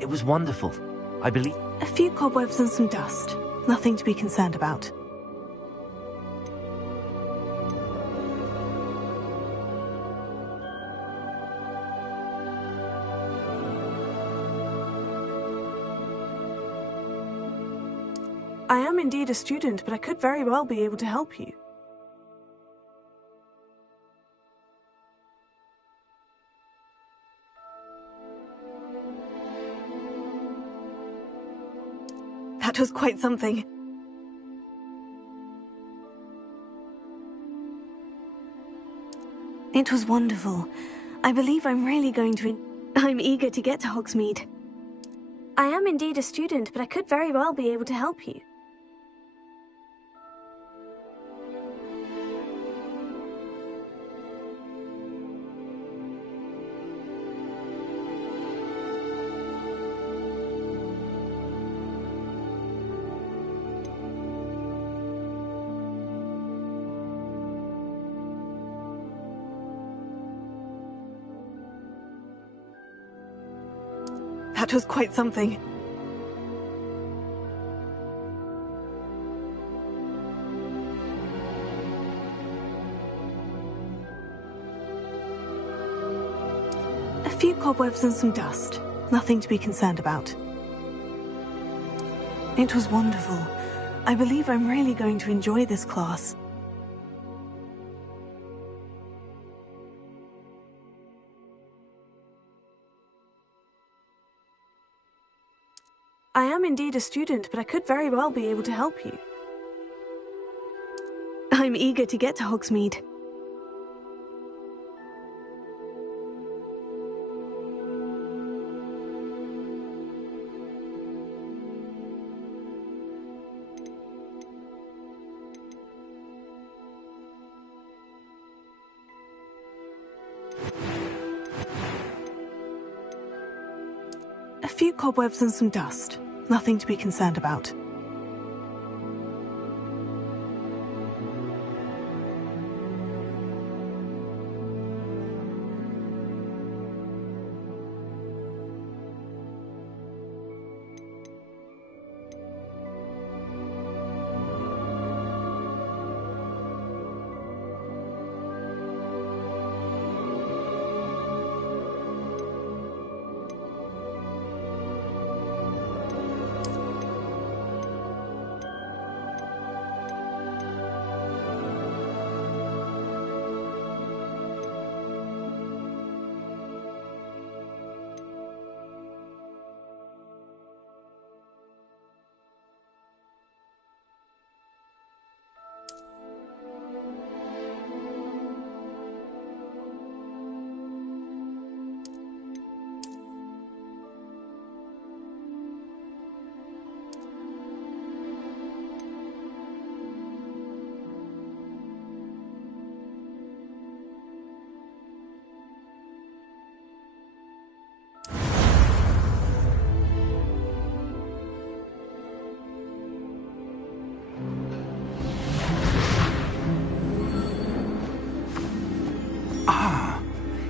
It was wonderful. I believe... A few cobwebs and some dust. Nothing to be concerned about. I am indeed a student, but I could very well be able to help you. That was quite something. It was wonderful. I believe I'm really going to... I'm eager to get to Hogsmeade. I am indeed a student, but I could very well be able to help you. That was quite something. A few cobwebs and some dust. Nothing to be concerned about. It was wonderful. I believe I'm really going to enjoy this class. I am indeed a student, but I could very well be able to help you. I'm eager to get to Hogsmeade. A few cobwebs and some dust. Nothing to be concerned about.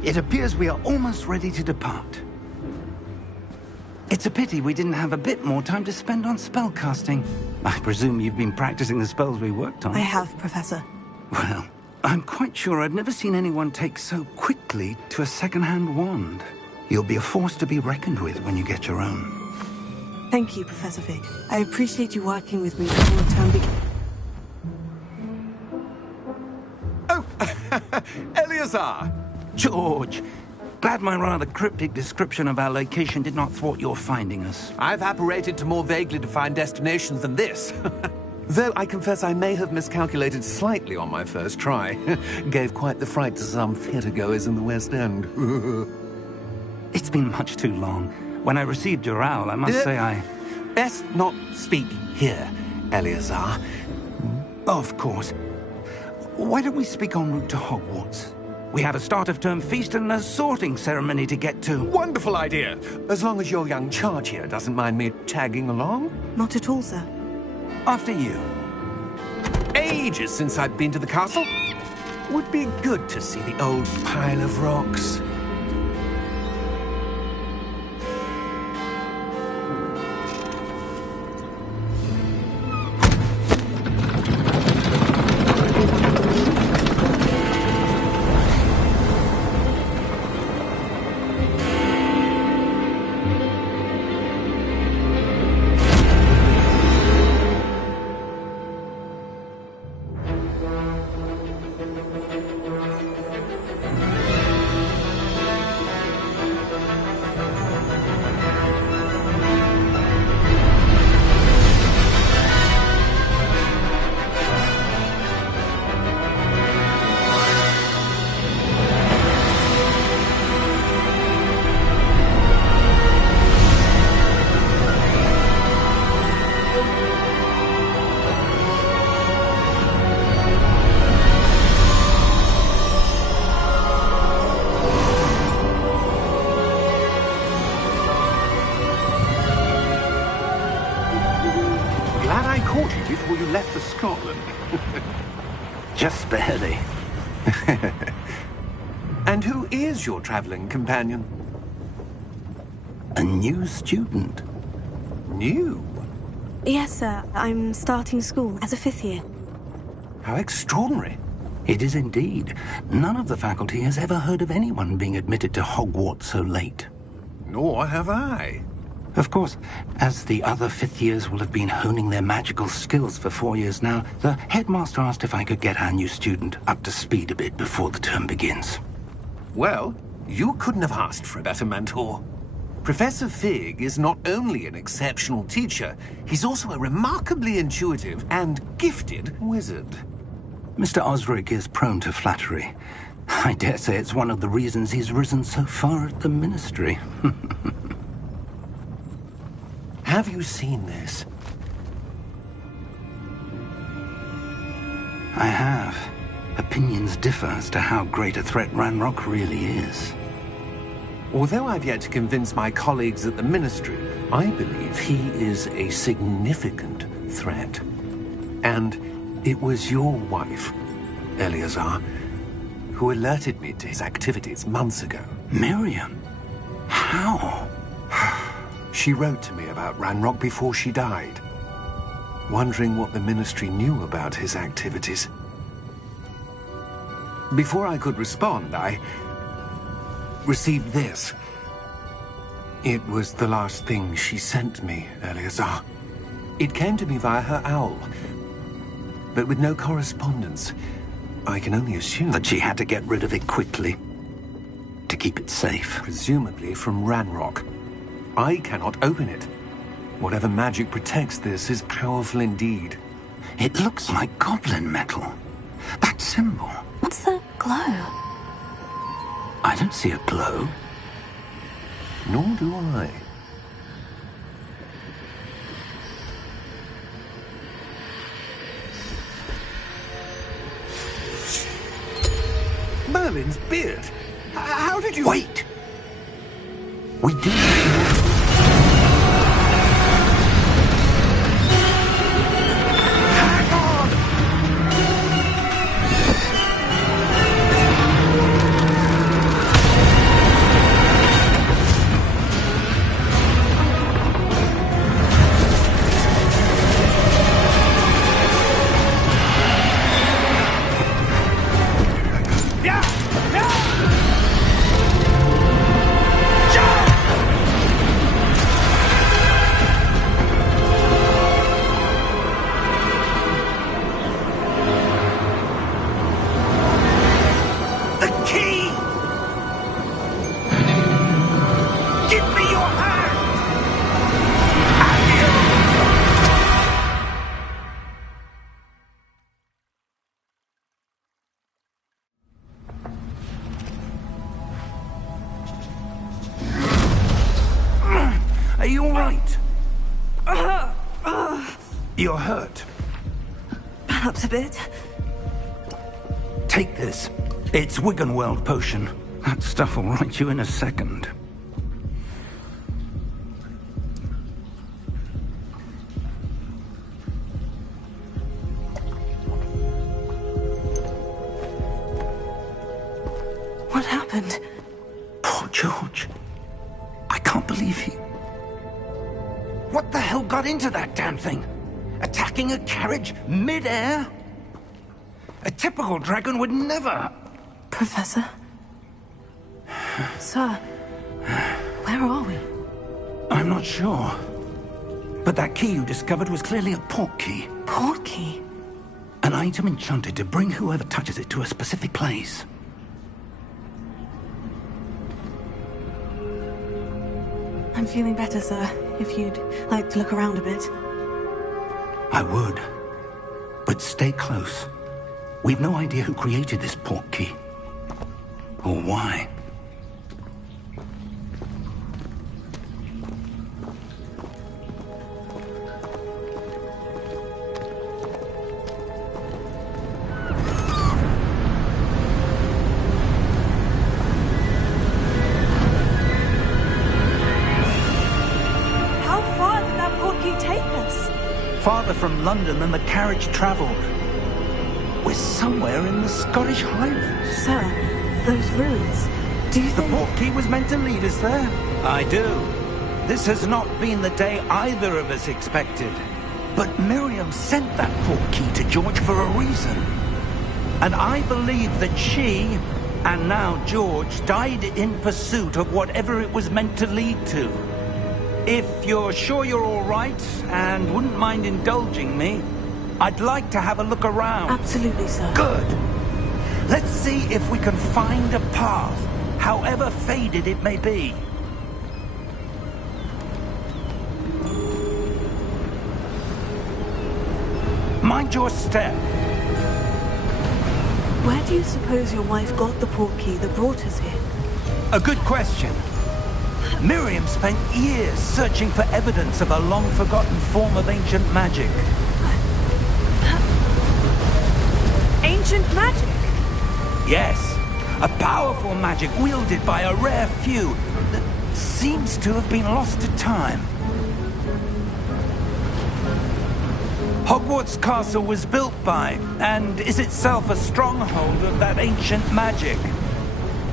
It appears we are almost ready to depart. It's a pity we didn't have a bit more time to spend on spellcasting. I presume you've been practicing the spells we worked on. I have, Professor. Well, I'm quite sure I've never seen anyone take so quickly to a second-hand wand. You'll be a force to be reckoned with when you get your own. Thank you, Professor Fig. I appreciate you working with me before the term begins. Oh, Eleazar! George, glad my rather cryptic description of our location did not thwart your finding us. I've apparated to more vaguely defined destinations than this. Though I confess I may have miscalculated slightly on my first try. Gave quite the fright to some theatre-goers in the West End. It's been much too long. When I received your owl, I must say I... Best not speak here, Eleazar. Of course. Why don't we speak en route to Hogwarts? We have a start-of-term feast and a sorting ceremony to get to. Wonderful idea! As long as your young charge here doesn't mind me tagging along. Not at all, sir. After you. Ages since I've been to the castle. Would be good to see the old pile of rocks. Scotland. Just barely. And who is your traveling companion? A new student. New? Yes, sir. I'm starting school as a 5th year. How extraordinary. It is indeed. None of the faculty has ever heard of anyone being admitted to Hogwarts so late. Nor have I. Of course, as the other 5th years will have been honing their magical skills for 4 years now, the headmaster asked if I could get our new student up to speed a bit before the term begins. Well, you couldn't have asked for a better mentor. Professor Fig is not only an exceptional teacher, he's also a remarkably intuitive and gifted wizard. Mr. Osric is prone to flattery. I dare say it's one of the reasons he's risen so far at the Ministry. Have you seen this? I have. Opinions differ as to how great a threat Ranrock really is. Although I've yet to convince my colleagues at the Ministry, I believe he is a significant threat. And it was your wife, Eleazar, who alerted me to his activities months ago. Miriam? How? She wrote to me about Ranrock before she died, wondering what the Ministry knew about his activities. Before I could respond, I received this. It was the last thing she sent me, Eleazar. It came to me via her owl, but with no correspondence. I can only assume That she had to get rid of it quickly, to keep it safe. presumably from Ranrock. I cannot open it. Whatever magic protects this is powerful indeed. It looks like goblin metal. That symbol. What's the glow? I don't see a glow. Nor do I. Merlin's beard. How did you... Wait! We do... Hang on! Are you all right? You're hurt. Perhaps a bit. Take this. It's Wiggenweld potion. That stuff will right you in a second. What happened? Poor George. I can't believe he... What the hell got into that damn thing? Attacking a carriage mid-air? A typical dragon would never... Professor? Sir, where are we? I'm not sure. But that key you discovered was clearly a port key. Port key? An item enchanted to bring whoever touches it to a specific place. I'm feeling better, sir. If you'd like to look around a bit. I would. But stay close. We've no idea who created this port key. Or why. from London than the carriage travelled. We're somewhere in the Scottish Highlands. Sir, those ruins, do you The think... portkey was meant to lead us there? I do. This has not been the day either of us expected. But Miriam sent that portkey to George for a reason. And I believe that she, and now George, died in pursuit of whatever it was meant to lead to. If you're sure you're all right, and wouldn't mind indulging me, I'd like to have a look around. Absolutely, sir. Good. Let's see if we can find a path, however faded it may be. Mind your step. Where do you suppose your wife got the portkey that brought us here? A good question. Miriam spent years searching for evidence of a long-forgotten form of ancient magic. Ancient magic? Yes, a powerful magic wielded by a rare few that seems to have been lost to time. Hogwarts Castle was built by, and is itself a stronghold of that ancient magic.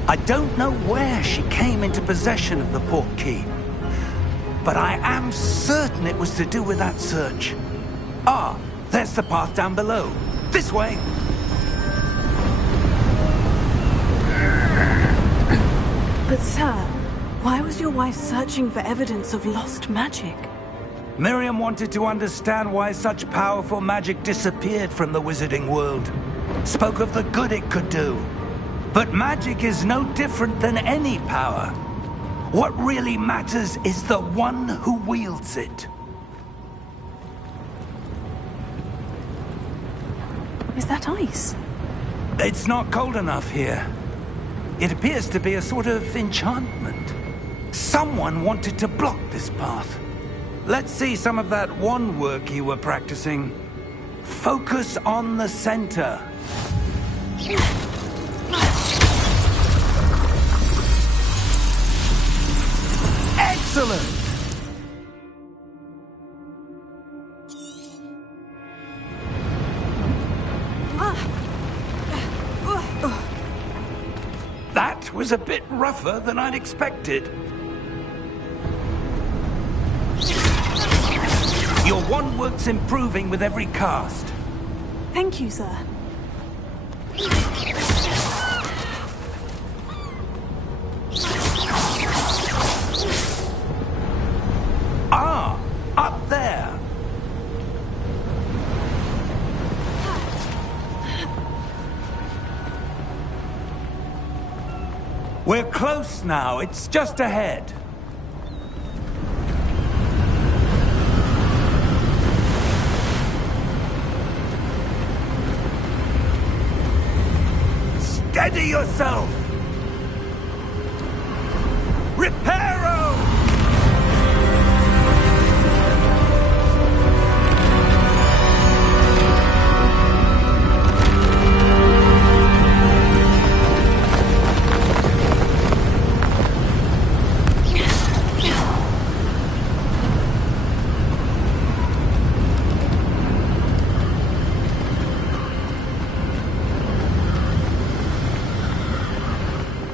I don't know where she came into possession of the portkey, but I am certain it was to do with that search. Ah, there's the path down below. This way. But sir, why was your wife searching for evidence of lost magic? Miriam wanted to understand why such powerful magic disappeared from the wizarding world. Spoke of the good it could do. But magic is no different than any power. What really matters is the one who wields it. Is that ice? It's not cold enough here. It appears to be a sort of enchantment. Someone wanted to block this path. Let's see some of that wand work you were practicing. Focus on the center. Excellent! That was a bit rougher than I'd expected. Your wand work's improving with every cast. Thank you, sir. Ah, up there. We're close now. It's just ahead. Steady yourself! Reparo!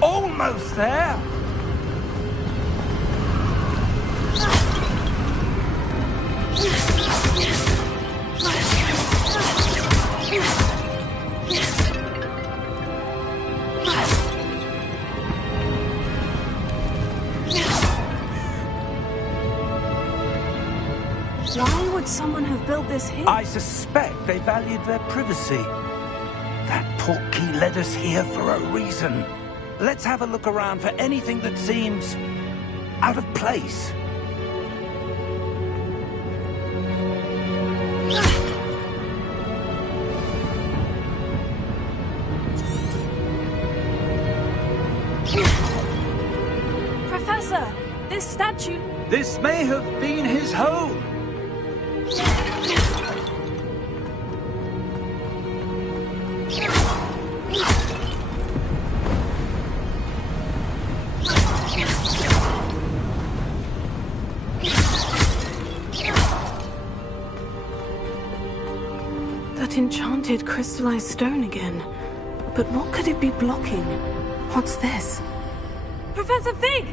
Almost there. Why would someone have built this here? I suspect they valued their privacy. That portkey led us here for a reason. Let's have a look around for anything that seems out of place. Professor, this statue... This may have been his home. enchanted crystallized stone again. But what could it be blocking? What's this? Professor Fig!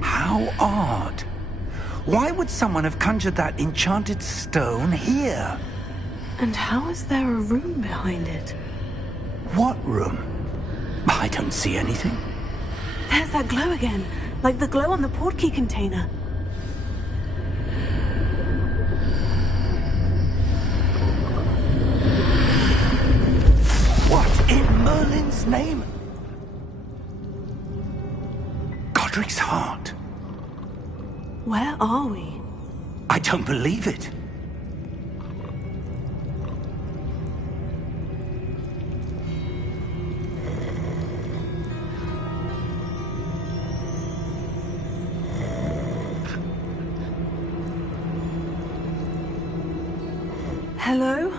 How odd. Why would someone have conjured that enchanted stone here? And how is there a room behind it? What room? I don't see anything. There's that glow again, like the glow on the portkey container. What in Merlin's name? Godric's heart. Where are we? I don't believe it. Hello?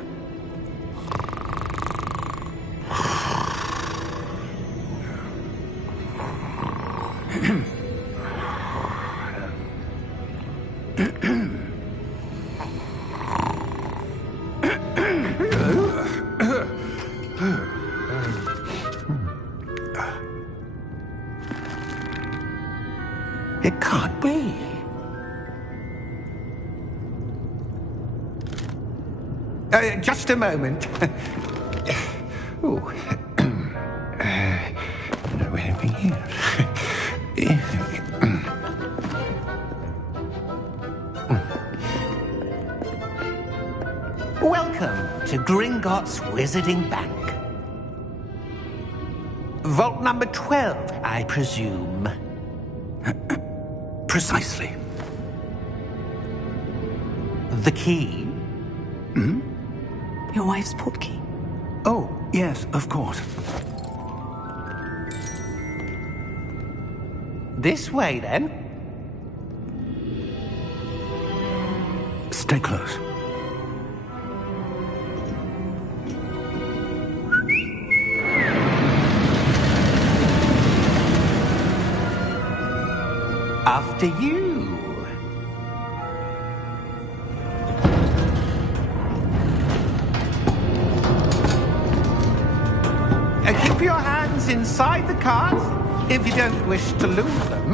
It can't be. Just a moment. Oh. Anything here? Welcome to Gringotts Wizarding Bank. Vault number 12, I presume. Precisely. The key? Hmm? Your wife's portkey. Oh, yes, of course. This way, then. Stay close. After you. Keep your hands inside the cart if you don't wish to lose them.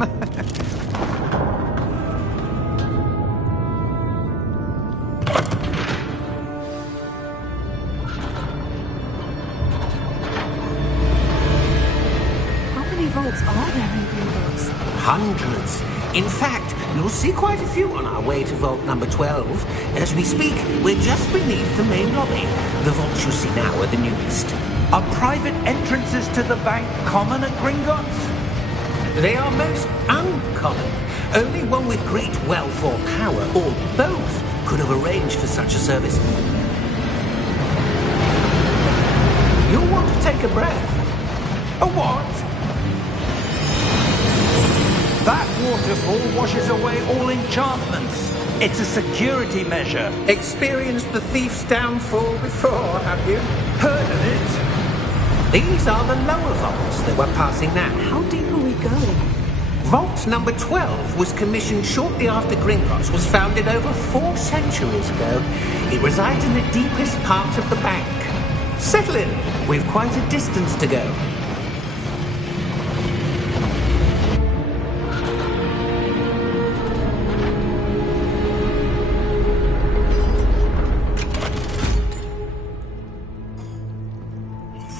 How many vaults are there in Gringotts? Hundreds. In fact, you'll see quite a few on our way to vault number 12. As we speak, we're just beneath the main lobby. The vaults you see now are the newest. Are private entrances to the bank common at Gringotts? They are most uncommon. Only one with great wealth or power, or both, could have arranged for such a service. You'll want to take a breath. A what? That waterfall washes away all enchantments. It's a security measure. Experienced the thief's downfall before, have you? Heard of it? These are the lower vaults that we're passing now. How deep are we going? Vault number 12 was commissioned shortly after Gringotts was founded over 4 centuries ago. It resides in the deepest part of the bank. Settle in. We've quite a distance to go.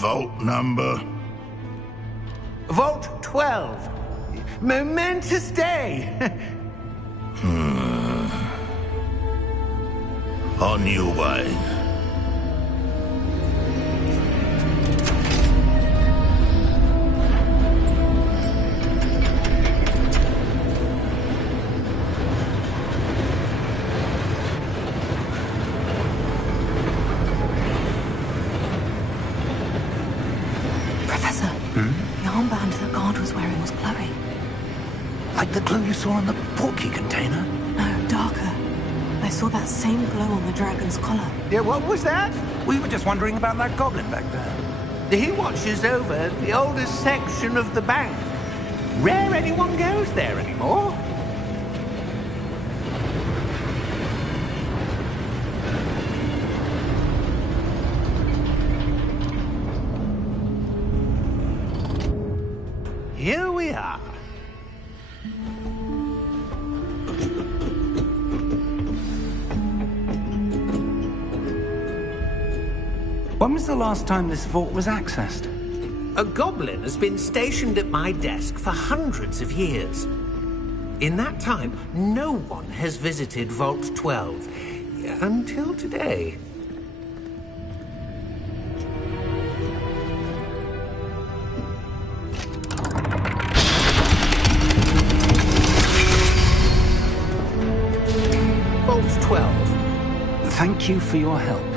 Vault number? Vault 12. Momentous day. On your way. Professor, the armband the guard was wearing was glowing. Like the glow you saw on the portkey container? No, darker. I saw that same glow on the dragon's collar. Yeah, what was that? We were just wondering about that goblin back there. He watches over the oldest section of the bank. Rare anyone goes there anymore. Here we are. When was the last time this vault was accessed? A goblin has been stationed at my desk for hundreds of years. In that time, no one has visited Vault 12. Until today. Vault 12. Thank you for your help.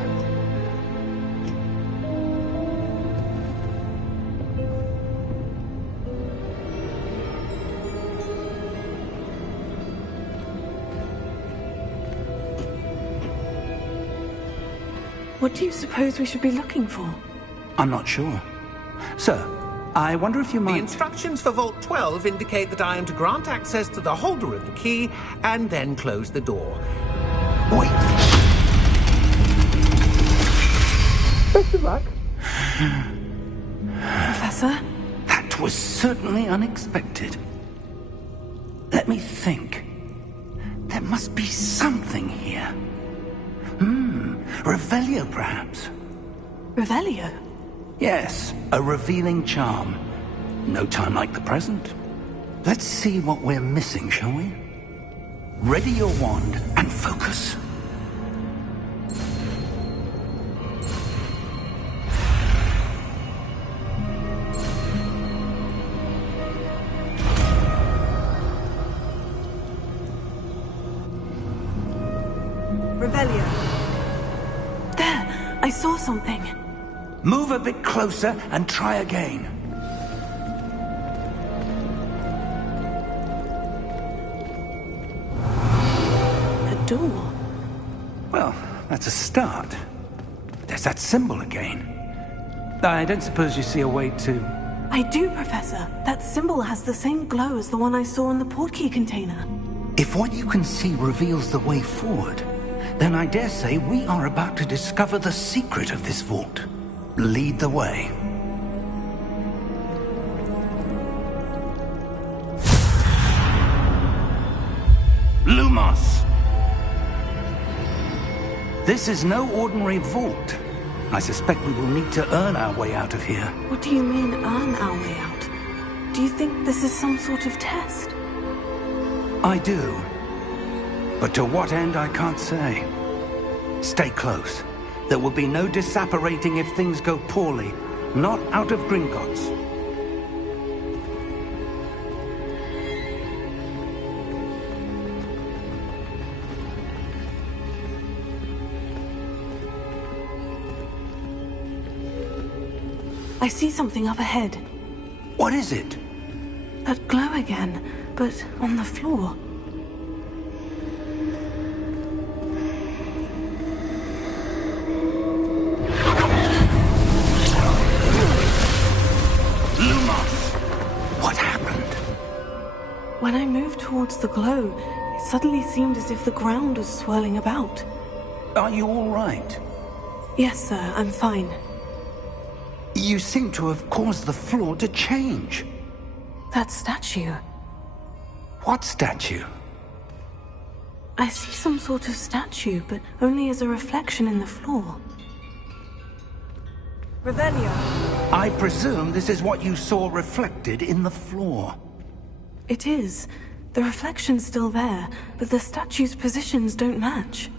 What do you suppose we should be looking for? I'm not sure. Sir, I wonder if you might... The instructions for Vault 12 indicate that I am to grant access to the holder of the key and then close the door. Wait! Best of luck. Professor? That was certainly unexpected. Let me think. There must be something here. Revelio, perhaps? Revelio? Yes, a revealing charm. No time like the present. Let's see what we're missing, shall we? Ready your wand and focus. Revelio. There! I saw something. Move a bit closer and try again. A door. Well, that's a start. There's that symbol again. I don't suppose you see a way to... I do, Professor. That symbol has the same glow as the one I saw in the portkey container. If what you can see reveals the way forward, then I dare say we are about to discover the secret of this vault. Lead the way. Lumos! This is no ordinary vault. I suspect we will need to earn our way out of here. What do you mean, earn our way out? Do you think this is some sort of test? I do. But to what end, I can't say. Stay close. There will be no disapparating if things go poorly. Not out of Gringotts. I see something up ahead. What is it? That glow again, but on the floor. When I moved towards the glow, it suddenly seemed as if the ground was swirling about. Are you all right? Yes, sir, I'm fine. You seem to have caused the floor to change. That statue. What statue? I see some sort of statue, but only as a reflection in the floor. Revelio. I presume this is what you saw reflected in the floor. It is. The reflection's still there, but the statue's positions don't match.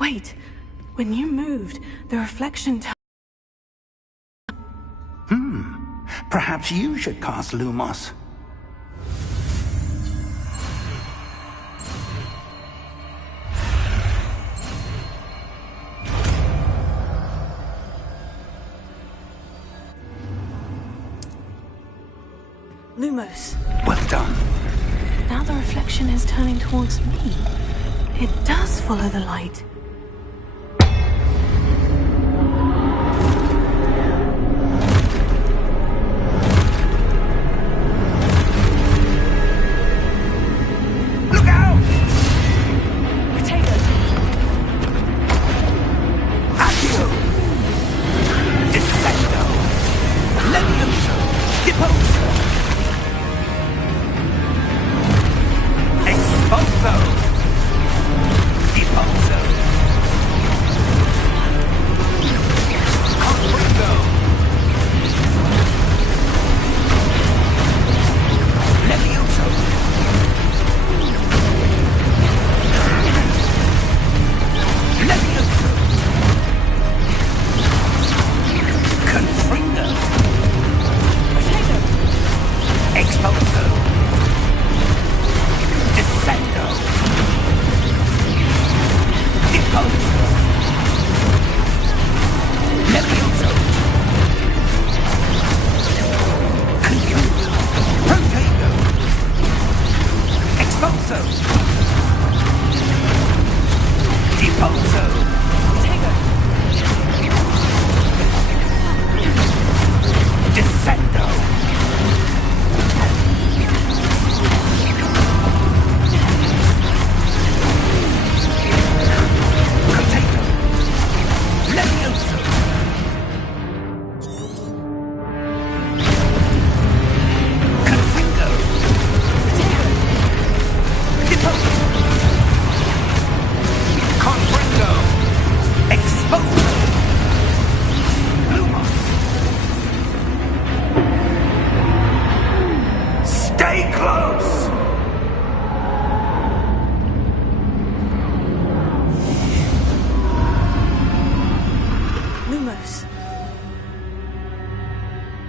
Wait, when you moved, the reflection Perhaps you should cast Lumos. Lumos. Well done. Now the reflection is turning towards me. It does follow the light.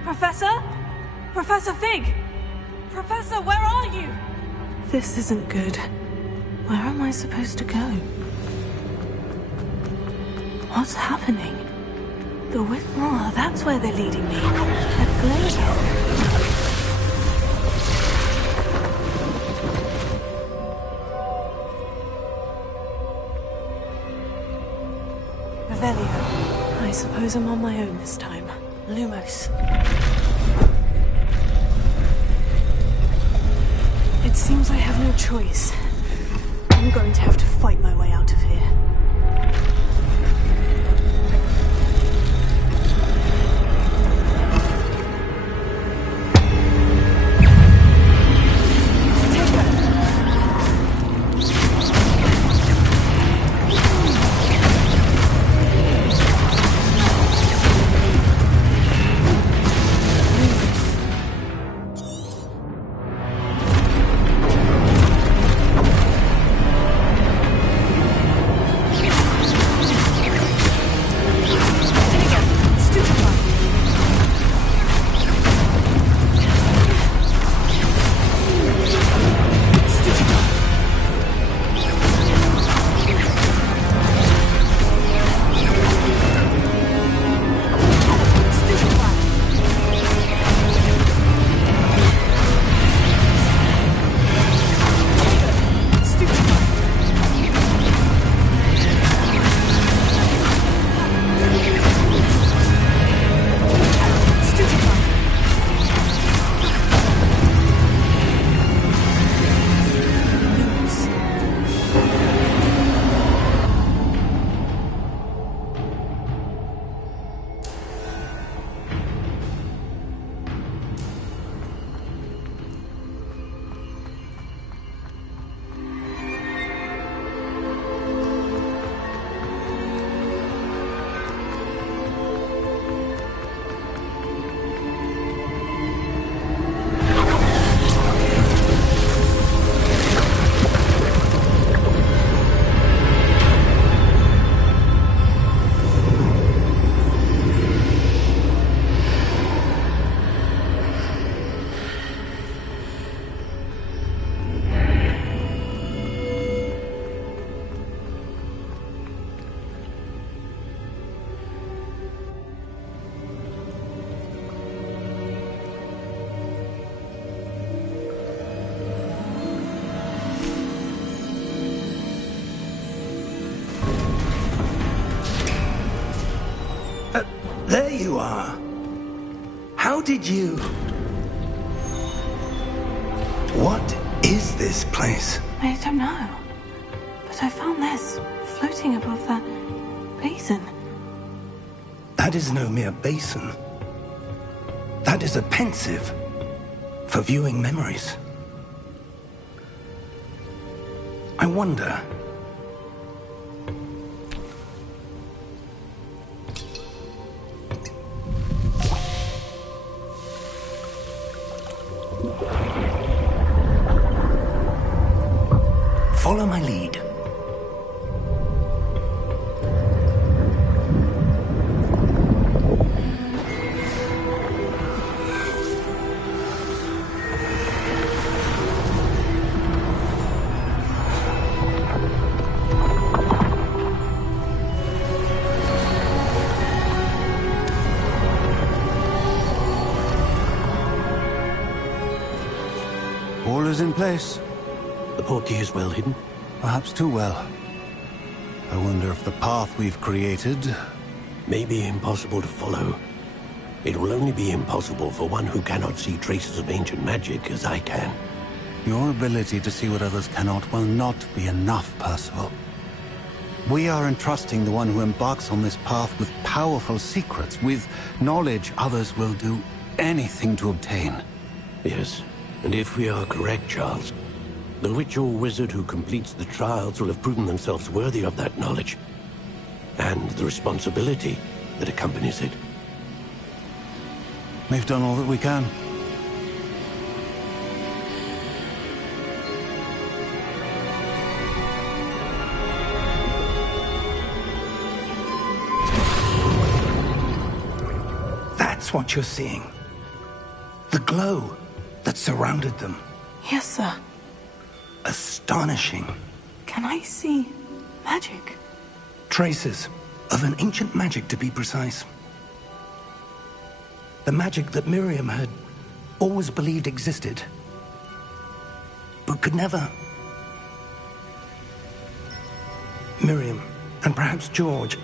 Professor? Professor Fig! Professor, where are you? This isn't good. Where am I supposed to go? What's happening? The Oh, that's where they're leading me. At Glenhill. Revelio. I suppose I'm on my own this time. Lumos. It seems I have no choice. I'm going to have to fight my way out of here. There you are. How did you... What is this place? I don't know. But I found this floating above that basin. That is no mere basin. That is a pensive for viewing memories. I wonder... Follow my lead. All is in place. The portkey is well hidden. Perhaps too well. I wonder if the path we've created... May be impossible to follow. It will only be impossible for one who cannot see traces of ancient magic as I can. Your ability to see what others cannot will not be enough, Percival. We are entrusting the one who embarks on this path with powerful secrets, with knowledge others will do anything to obtain. Yes, and if we are correct, Charles, the witch or wizard who completes the trials will have proven themselves worthy of that knowledge, and the responsibility that accompanies it. We've done all that we can. That's what you're seeing. The glow that surrounded them. Yes, sir. Astonishing. Can I see magic? Traces of an ancient magic, to be precise. The magic that Miriam had always believed existed, but could never. Miriam, and perhaps George,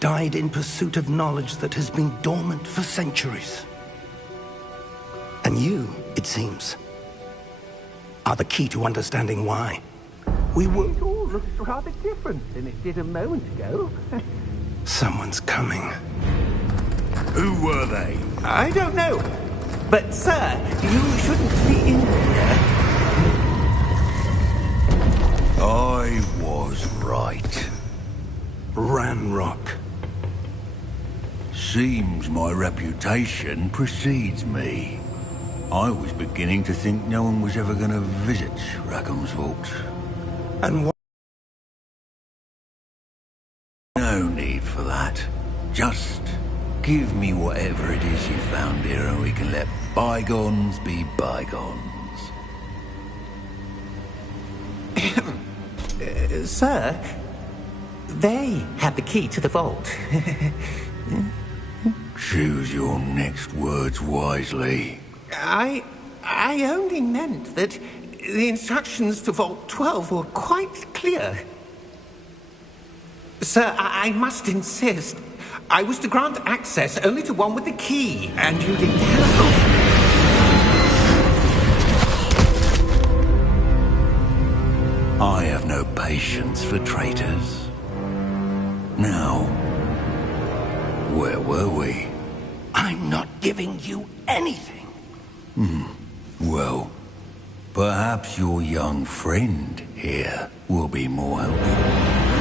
died in pursuit of knowledge that has been dormant for centuries. And you, it seems, are the key to understanding why. We were... It all looks rather different than it did a moment ago. Someone's coming. Who were they? I don't know. But, sir, you shouldn't be in here. I was right. Ranrock. Seems my reputation precedes me. I was beginning to think no one was ever going to visit Rackham's vault. And what? No need for that. Just give me whatever it is you found here and we can let bygones be bygones. Sir, they had the key to the vault. Choose your next words wisely. I only meant that the instructions to Vault 12 were quite clear. Sir, I must insist. I was to grant access only to one with the key, and you didn't have... I have no patience for traitors. Now, where were we? I'm not giving you anything. Well, perhaps your young friend here will be more helpful.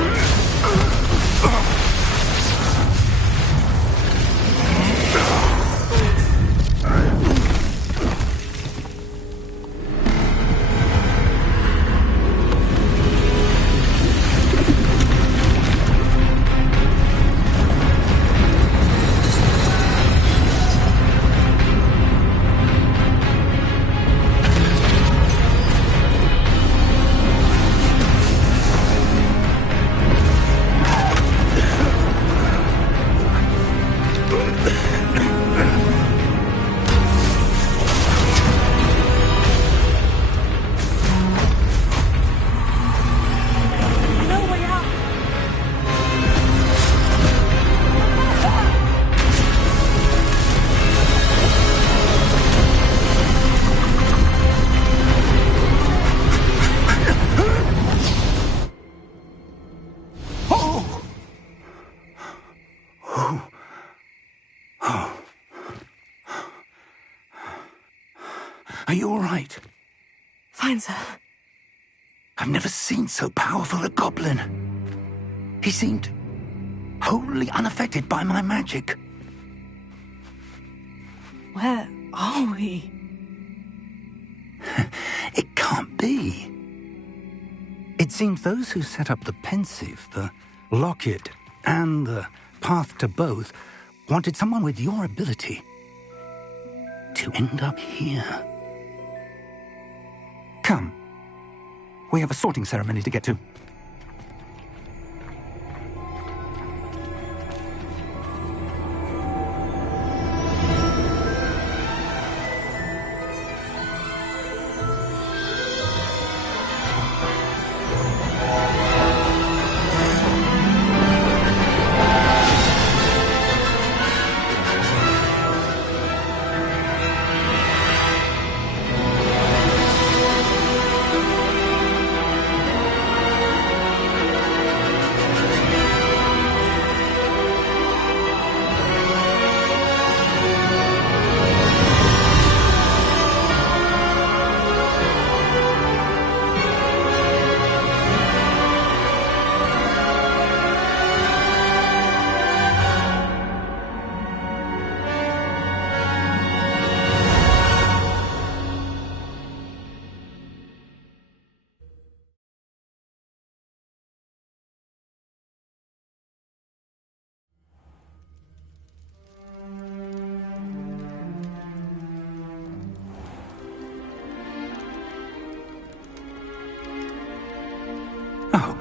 Are you all right? Fine, sir. I've never seen so powerful a goblin. He seemed wholly unaffected by my magic. Where are we? It can't be. It seems those who set up the pensive, the locket, and the path to both wanted someone with your ability to end up here. Come. We have a sorting ceremony to get to.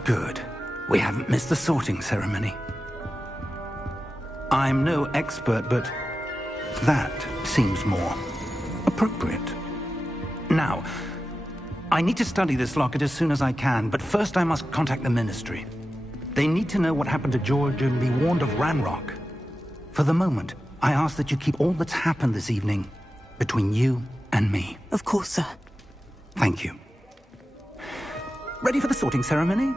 Good. We haven't missed the sorting ceremony. I'm no expert, but that seems more appropriate. Now, I need to study this locket as soon as I can, but first I must contact the Ministry. They need to know what happened to George and be warned of Ranrock. For the moment, I ask that you keep all that's happened this evening between you and me. Of course, sir. Thank you. Ready for the sorting ceremony?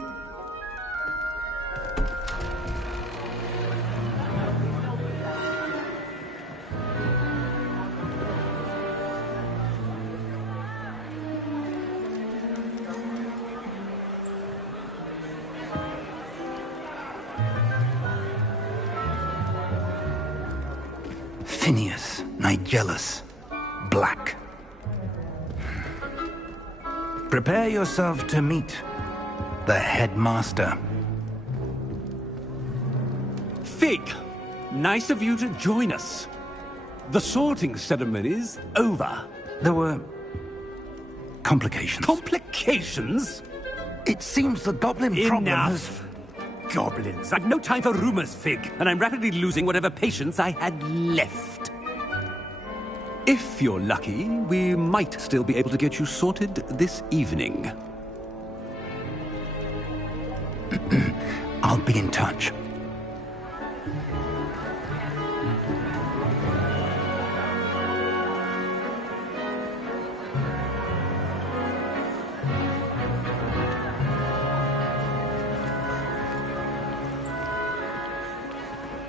Phineas, Nigellus, Black. Prepare yourself to meet the headmaster. Fig, nice of you to join us. The sorting ceremony's over. There were complications. Complications? It seems the goblin problem has... Enough! Goblins. I've no time for rumors, Fig, and I'm rapidly losing whatever patience I had left. If you're lucky, we might still be able to get you sorted this evening. I'll be in touch.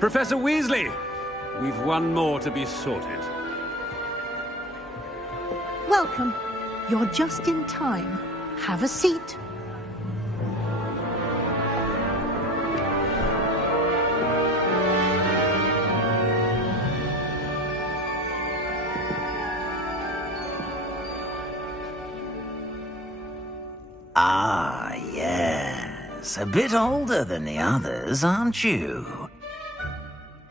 Professor Weasley, we've one more to be sorted. Welcome. You're just in time. Have a seat. Ah, yes. A bit older than the others, aren't you?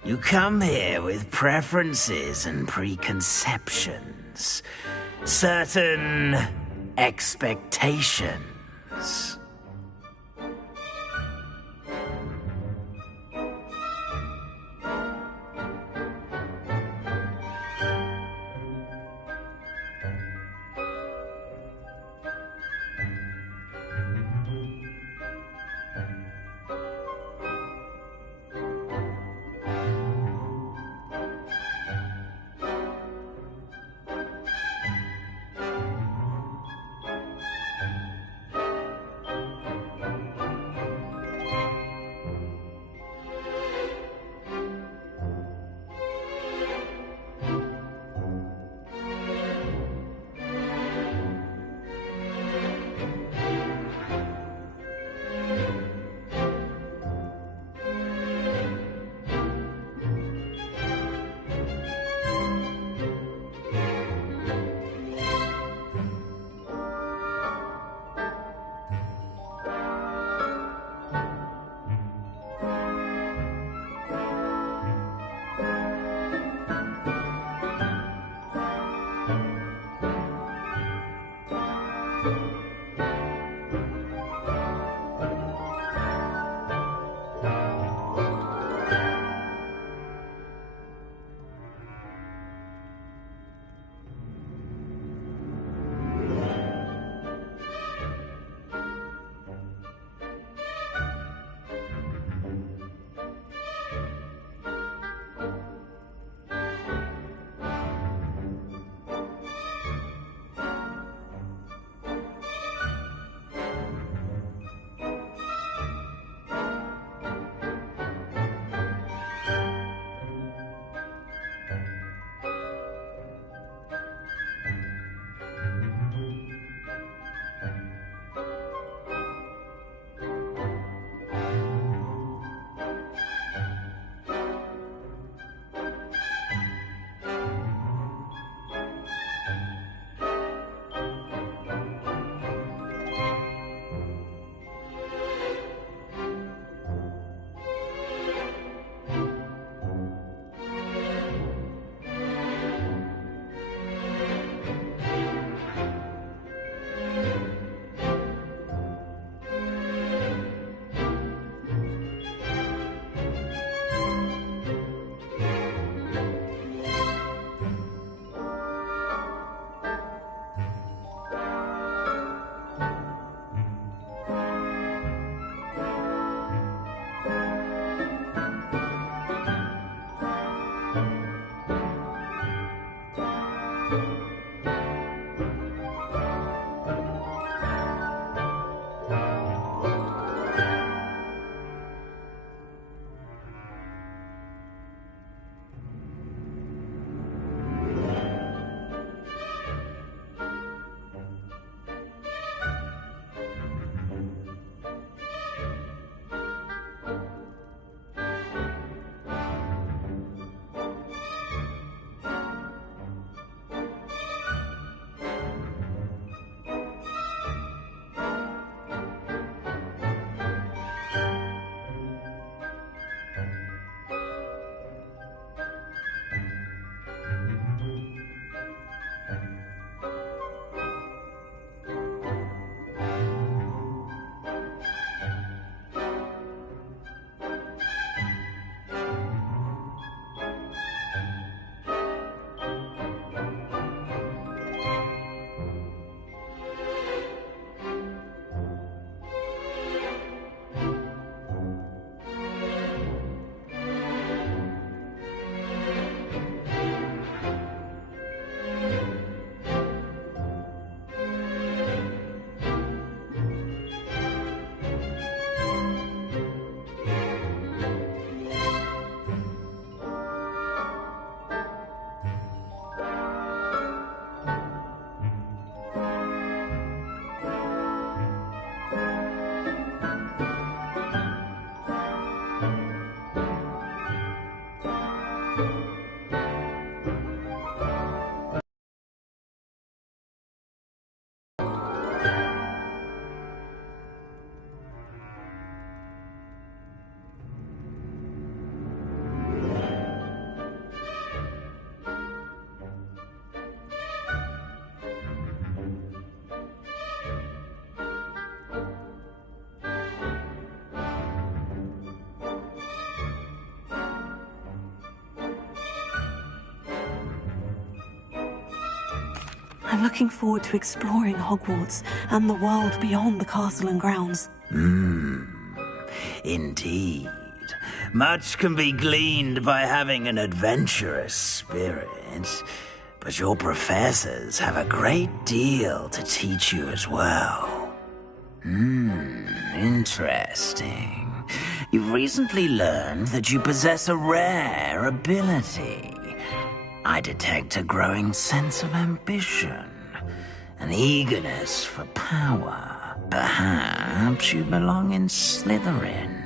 You come here with preferences and preconceptions. Certain expectations. I'm looking forward to exploring Hogwarts and the world beyond the castle and grounds. Indeed. Much can be gleaned by having an adventurous spirit, but your professors have a great deal to teach you as well. Interesting. You've recently learned that you possess a rare ability. I detect a growing sense of ambition, an eagerness for power. Perhaps you belong in Slytherin.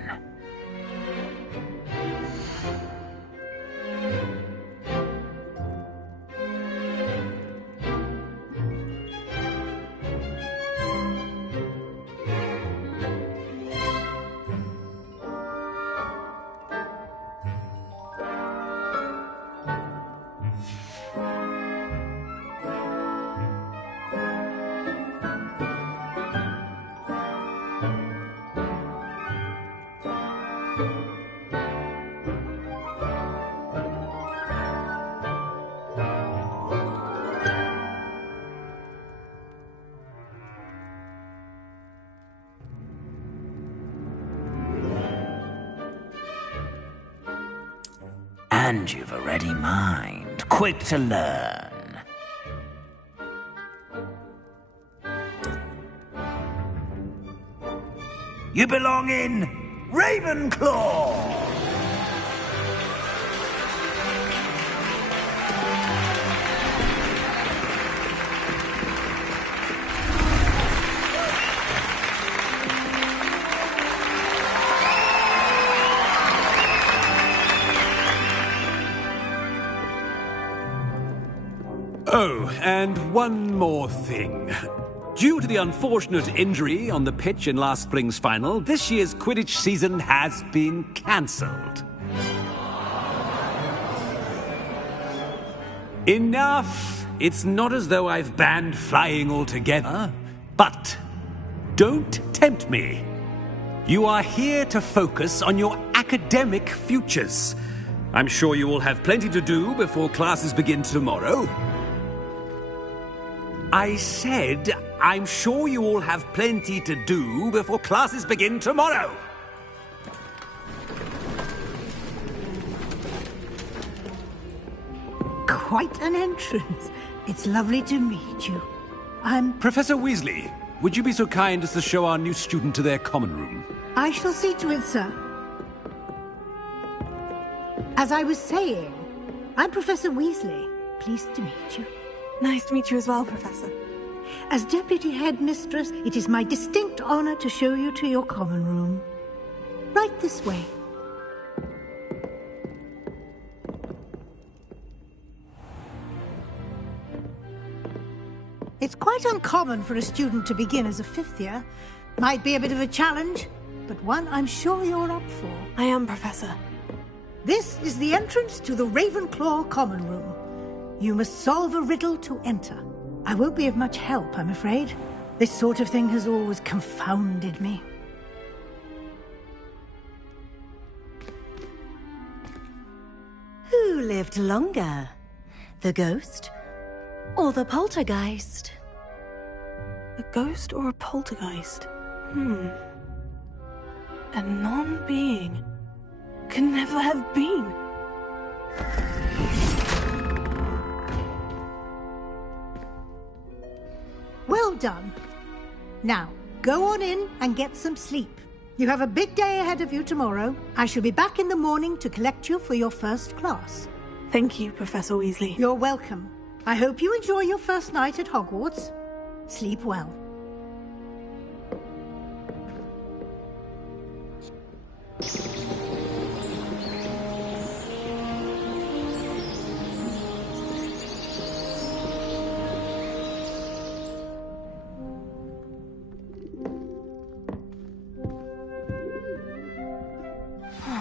And you've a ready mind, quick to learn. You belong in Ravenclaw! Oh, and one more thing. Due to the unfortunate injury on the pitch in last spring's final, this year's Quidditch season has been cancelled. Enough! It's not as though I've banned flying altogether, but don't tempt me. You are here to focus on your academic futures. I'm sure you will have plenty to do before classes begin tomorrow. I said, I'm sure you all have plenty to do before classes begin tomorrow. quite an entrance. It's lovely to meet you. I'm... Professor Weasley, would you be so kind as to show our new student to their common room? I shall see to it, sir. As I was saying, I'm Professor Weasley. Pleased to meet you. Nice to meet you as well, Professor. As Deputy Headmistress, it is my distinct honor to show you to your common room. Right this way. It's quite uncommon for a student to begin as a fifth year. Might be a bit of a challenge, but one I'm sure you're up for. I am, Professor. This is the entrance to the Ravenclaw Common Room. You must solve a riddle to enter. I won't be of much help, I'm afraid. This sort of thing has always confounded me. Who lived longer? The ghost or the poltergeist? A ghost or a poltergeist? A non-being can never have been. Well done. Now, go on in and get some sleep. You have a big day ahead of you tomorrow. I shall be back in the morning to collect you for your first class. Thank you, Professor Weasley. You're welcome. I hope you enjoy your first night at Hogwarts. Sleep well.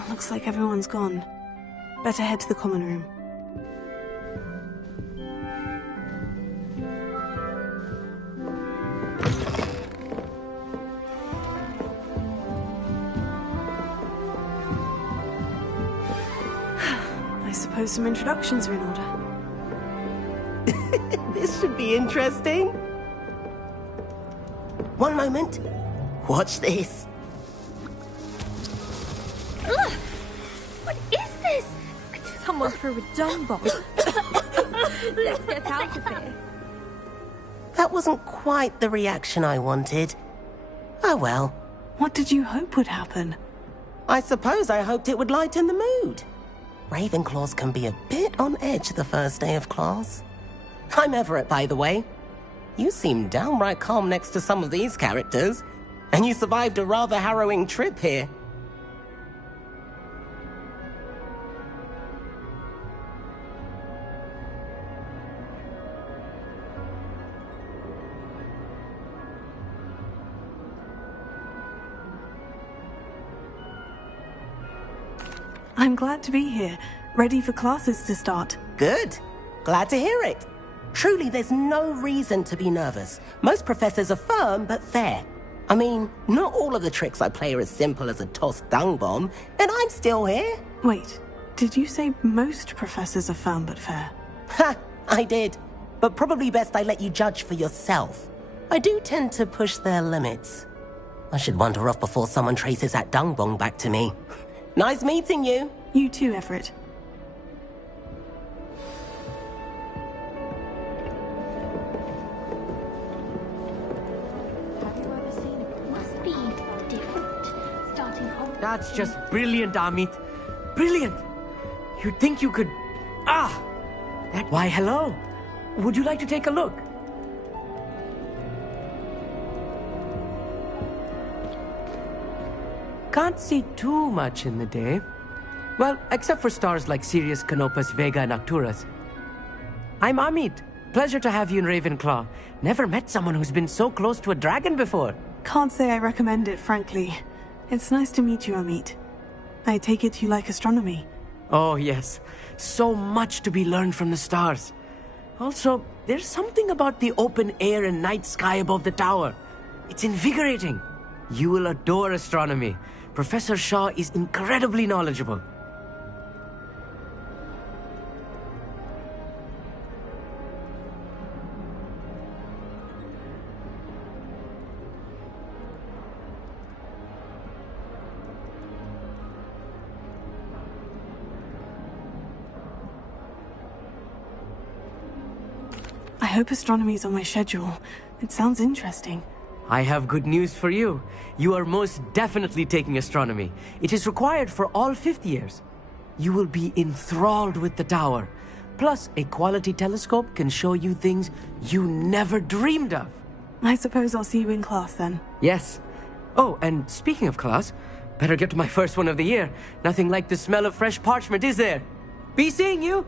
Looks like everyone's gone. Better head to the common room. I suppose some introductions are in order. This should be interesting. One moment. Watch this. Ugh! What is this? Someone threw a dung bomb. Let's get out of here. That wasn't quite the reaction I wanted. Oh well. What did you hope would happen? I suppose I hoped it would lighten the mood. Ravenclaws can be a bit on edge the first day of class. I'm Everett, by the way. You seem downright calm next to some of these characters, and you survived a rather harrowing trip here. I'm glad to be here, ready for classes to start. Good. Glad to hear it. Truly, there's no reason to be nervous. Most professors are firm but fair. I mean, not all of the tricks I play are as simple as a tossed dung bomb, and I'm still here. Wait, did you say most professors are firm but fair? Ha! I did. But probably best I let you judge for yourself. I do tend to push their limits. I should wander off before someone traces that dung bomb back to me. Nice meeting you. You too, Everett. That's just brilliant, Amit. Brilliant! You'd think you could... Why, hello. Would you like to take a look? Can't see too much in the day. Well, except for stars like Sirius, Canopus, Vega, and Arcturus. I'm Amit. Pleasure to have you in Ravenclaw. Never met someone who's been so close to a dragon before. Can't say I recommend it, frankly. It's nice to meet you, Amit. I take it you like astronomy. Oh, yes. So much to be learned from the stars. Also, there's something about the open air and night sky above the tower. It's invigorating. You will adore astronomy. Professor Shaw is incredibly knowledgeable. hope astronomy's on my schedule. It sounds interesting. I have good news for you. You are most definitely taking astronomy. It is required for all 5th years. You will be enthralled with the tower. Plus, a quality telescope can show you things you never dreamed of. I suppose I'll see you in class then. Yes. Oh, and speaking of class, better get to my first one of the year. Nothing like the smell of fresh parchment, is there? Be seeing you!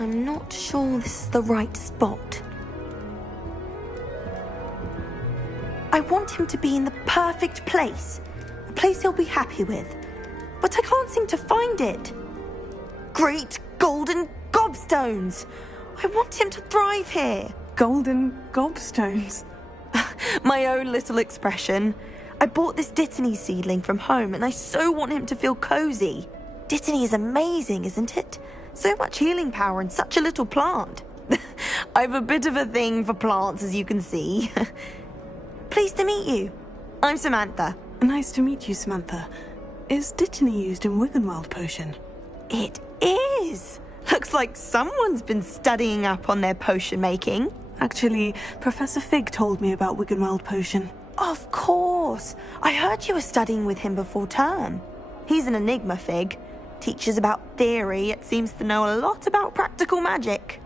I'm not sure this is the right spot. I want him to be in the perfect place. A place he'll be happy with. But I can't seem to find it. Great golden gobstones! I want him to thrive here. Golden gobstones? My own little expression. I bought this Dittany seedling from home and I so want him to feel cozy. Dittany is amazing, isn't it? So much healing power in such a little plant. I've a bit of a thing for plants, as you can see. Pleased to meet you. I'm Samantha. Nice to meet you, Samantha. Is Dittany used in Wiggenweld potion? It is. Looks like someone's been studying up on their potion making. Actually, Professor Fig told me about Wiggenweld potion. Of course. I heard you were studying with him before term. He's an enigma, Fig. Teaches about theory, yet seems to know a lot about practical magic.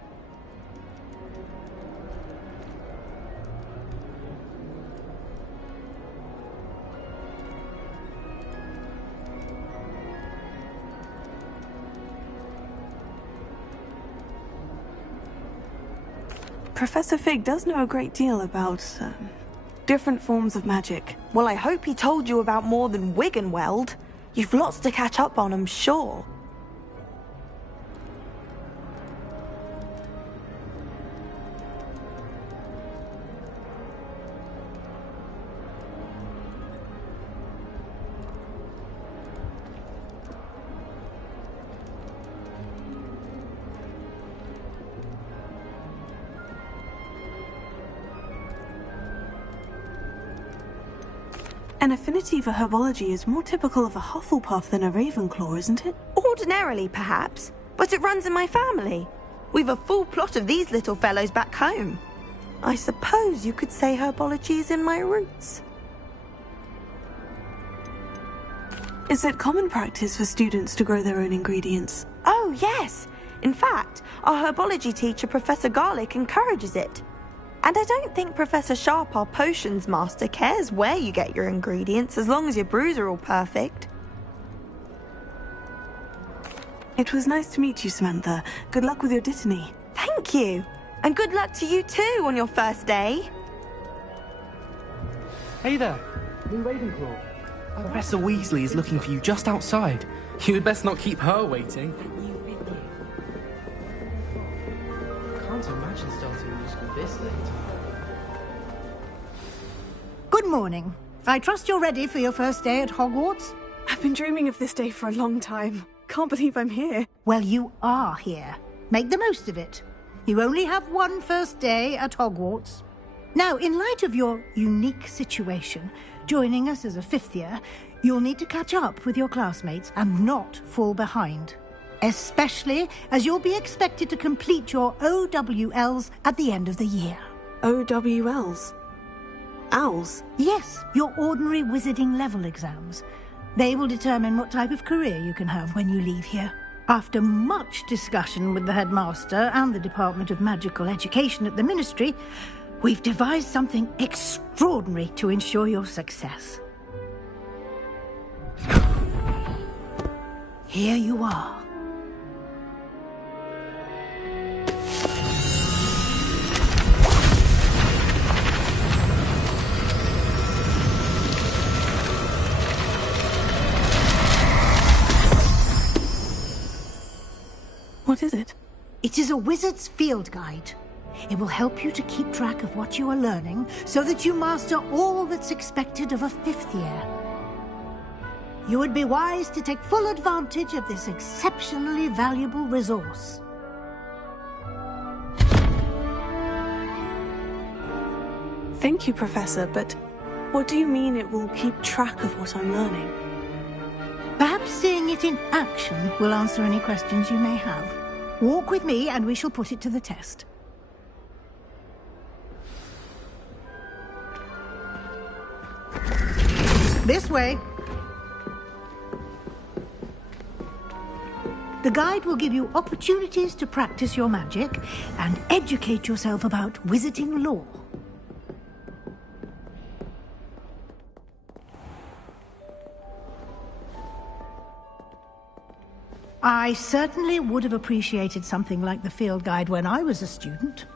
Professor Fig does know a great deal about different forms of magic. Well, I hope he told you about more than Wiggenweld. You've lots to catch up on, I'm sure. An affinity for herbology is more typical of a Hufflepuff than a Ravenclaw, isn't it? Ordinarily, perhaps, but it runs in my family. We've a full plot of these little fellows back home. I suppose you could say herbology is in my roots. Is it common practice for students to grow their own ingredients? Oh, yes. In fact, our herbology teacher, Professor Garlick, encourages it. And I don't think Professor Sharp, our potions master, cares where you get your ingredients, as long as your brews are all perfect. It was nice to meet you, Samantha. Good luck with your Dittany. Thank you. And good luck to you too on your first day. Hey there, new Ravenclaw. Professor Weasley is looking for you just outside. You had best not keep her waiting. Can't imagine starting new school this late. Good morning. I trust you're ready for your first day at Hogwarts? I've been dreaming of this day for a long time. Can't believe I'm here. Well, you are here. Make the most of it. You only have one first day at Hogwarts. Now, in light of your unique situation, joining us as a 5th year, you'll need to catch up with your classmates and not fall behind. Especially as you'll be expected to complete your OWLs at the end of the year. OWLs? Owls? Yes, your ordinary wizarding level exams. They will determine what type of career you can have when you leave here. After much discussion with the headmaster and the Department of Magical Education at the Ministry, we've devised something extraordinary to ensure your success. Here you are. What is it? It is a wizard's field guide. It will help you to keep track of what you are learning so that you master all that's expected of a 5th year. You would be wise to take full advantage of this exceptionally valuable resource. Thank you, Professor, but what do you mean it will keep track of what I'm learning? Perhaps seeing it in action will answer any questions you may have. Walk with me and we shall put it to the test. This way. The guide will give you opportunities to practice your magic and educate yourself about wizarding lore. I certainly would have appreciated something like the field guide when I was a student.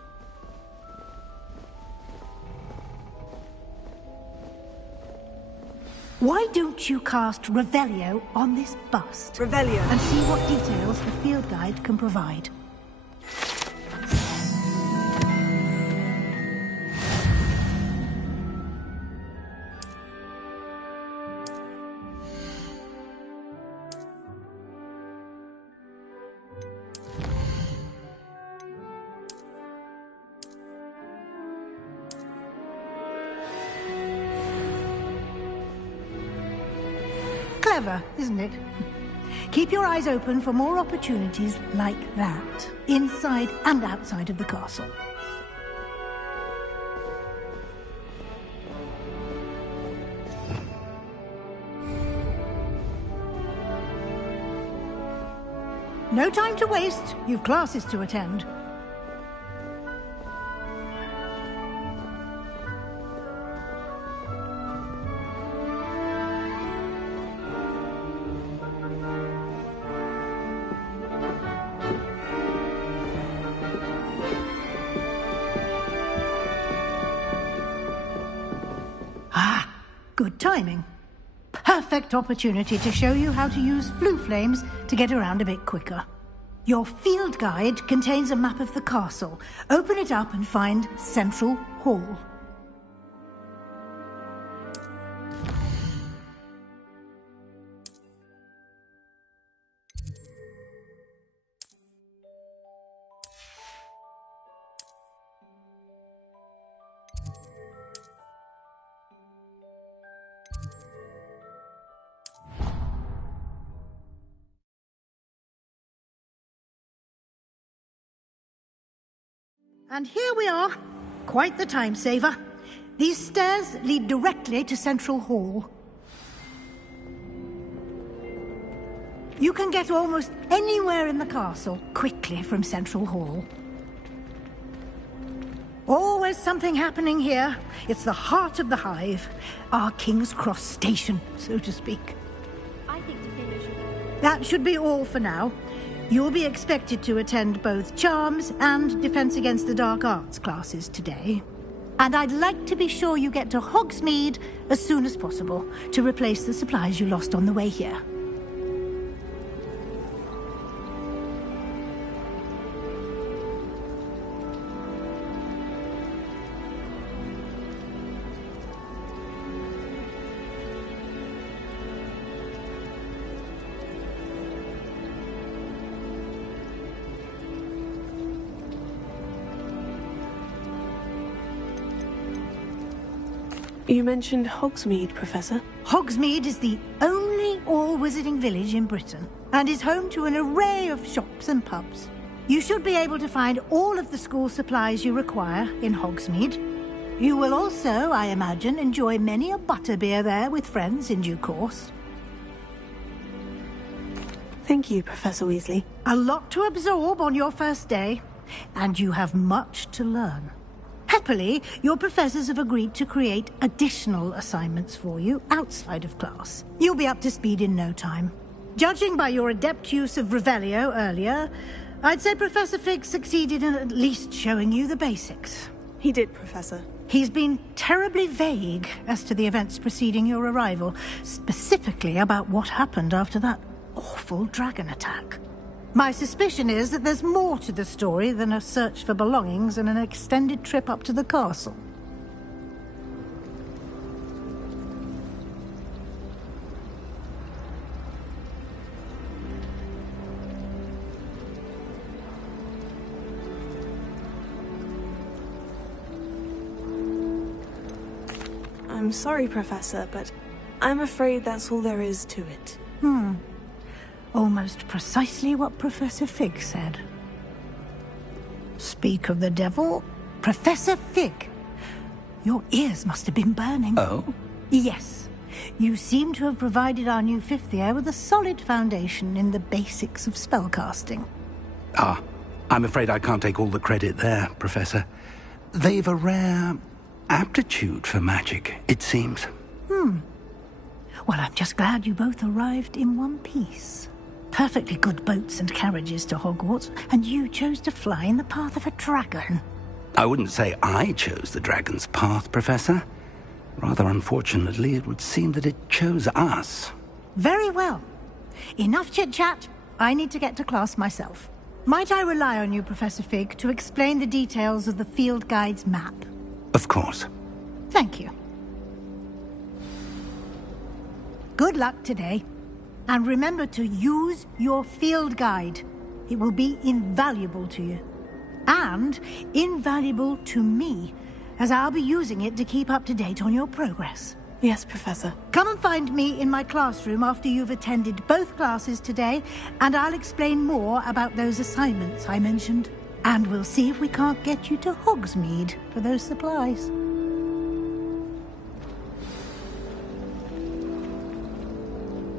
Why don't you cast Revelio on this bust? Revelio. And see what details the field guide can provide. Clever, isn't it? Keep your eyes open for more opportunities like that, inside and outside of the castle. No time to waste. You've classes to attend. Good timing. Perfect opportunity to show you how to use flue flames to get around a bit quicker. Your field guide contains a map of the castle. Open it up and find Central Hall. And here we are. Quite the time saver. These stairs lead directly to Central Hall. You can get almost anywhere in the castle quickly from Central Hall. Always something happening here. It's the heart of the hive. Our King's Cross station, so to speak. I think to finish. That should be all for now. You'll be expected to attend both Charms and Defense Against the Dark Arts classes today. And I'd like to be sure you get to Hogsmeade as soon as possible to replace the supplies you lost on the way here. You mentioned Hogsmeade, Professor. Hogsmeade is the only all-wizarding village in Britain and is home to an array of shops and pubs. You should be able to find all of the school supplies you require in Hogsmeade. You will also, I imagine, enjoy many a butterbeer there with friends in due course. Thank you, Professor Weasley. A lot to absorb on your first day, and you have much to learn. Happily, your professors have agreed to create additional assignments for you outside of class. You'll be up to speed in no time. Judging by your adept use of Revelio earlier, I'd say Professor Fig succeeded in at least showing you the basics. He did, Professor. He's been terribly vague as to the events preceding your arrival, specifically about what happened after that awful dragon attack. My suspicion is that there's more to the story than a search for belongings and an extended trip up to the castle. I'm sorry, Professor, but I'm afraid that's all there is to it. Almost precisely what Professor Fig said. Speak of the devil, Professor Fig. Your ears must have been burning. Oh? Yes. You seem to have provided our new fifth year with a solid foundation in the basics of spellcasting. Ah, I'm afraid I can't take all the credit there, Professor. They've a rare aptitude for magic, it seems. Well, I'm just glad you both arrived in one piece. Perfectly good boats and carriages to Hogwarts, and you chose to fly in the path of a dragon. I wouldn't say I chose the dragon's path, Professor. Rather unfortunately, it would seem that it chose us. Very well. Enough chit-chat. I need to get to class myself. Might I rely on you, Professor Fig, to explain the details of the field guide's map? Of course. Thank you. Good luck today. And remember to use your field guide. It will be invaluable to you. And invaluable to me, as I'll be using it to keep up to date on your progress. Yes, Professor. Come and find me in my classroom after you've attended both classes today, and I'll explain more about those assignments I mentioned. And we'll see if we can't get you to Hogsmeade for those supplies.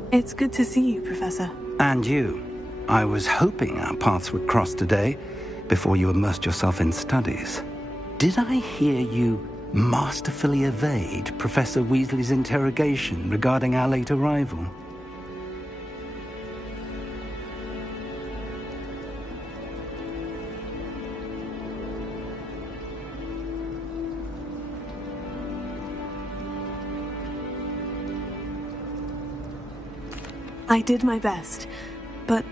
It's good to see you, Professor. And you. I was hoping our paths would cross today, before you immersed yourself in studies. Did I hear you masterfully evade Professor Weasley's interrogation regarding our late arrival? I did my best, but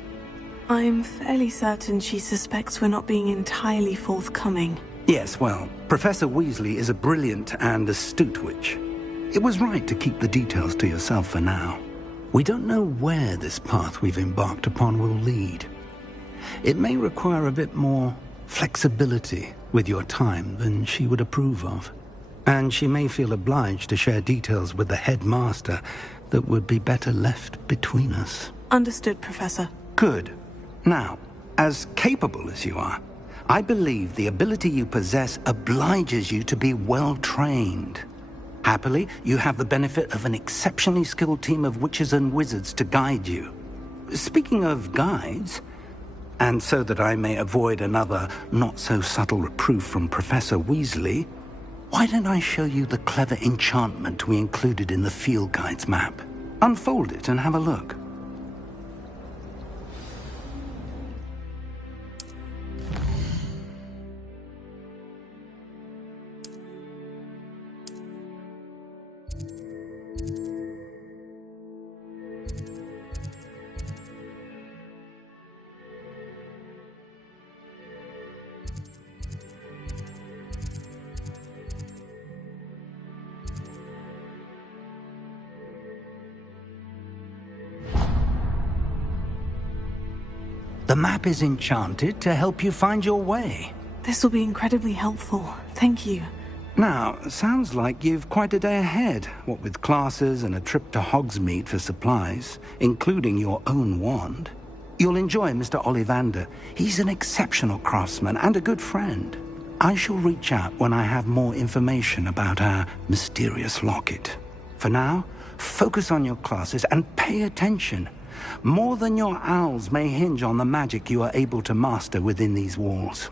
I'm fairly certain she suspects we're not being entirely forthcoming. Yes, well, Professor Weasley is a brilliant and astute witch. It was right to keep the details to yourself for now. We don't know where this path we've embarked upon will lead. It may require a bit more flexibility with your time than she would approve of. And she may feel obliged to share details with the headmaster that would be better left between us. Understood, Professor. Good. Now, as capable as you are, I believe the ability you possess obliges you to be well-trained. Happily, you have the benefit of an exceptionally skilled team of witches and wizards to guide you. Speaking of guides, and so that I may avoid another not-so-subtle reproof from Professor Weasley, why don't I show you the clever enchantment we included in the field guide's map? Unfold it and have a look. The map is enchanted to help you find your way. This will be incredibly helpful. Thank you. Now, sounds like you've quite a day ahead, what with classes and a trip to Hogsmeade for supplies, including your own wand. You'll enjoy Mr. Ollivander. He's an exceptional craftsman and a good friend. I shall reach out when I have more information about our mysterious locket. For now, focus on your classes and pay attention. More than your owls may hinge on the magic you are able to master within these walls.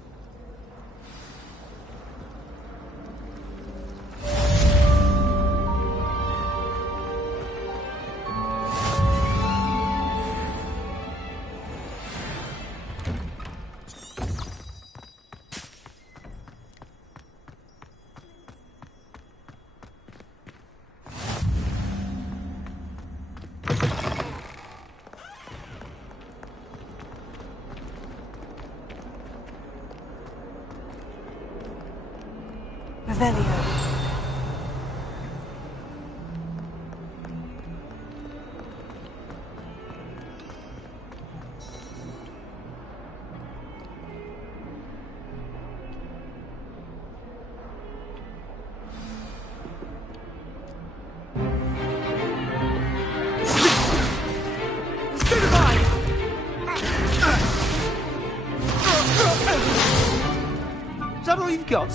we've got?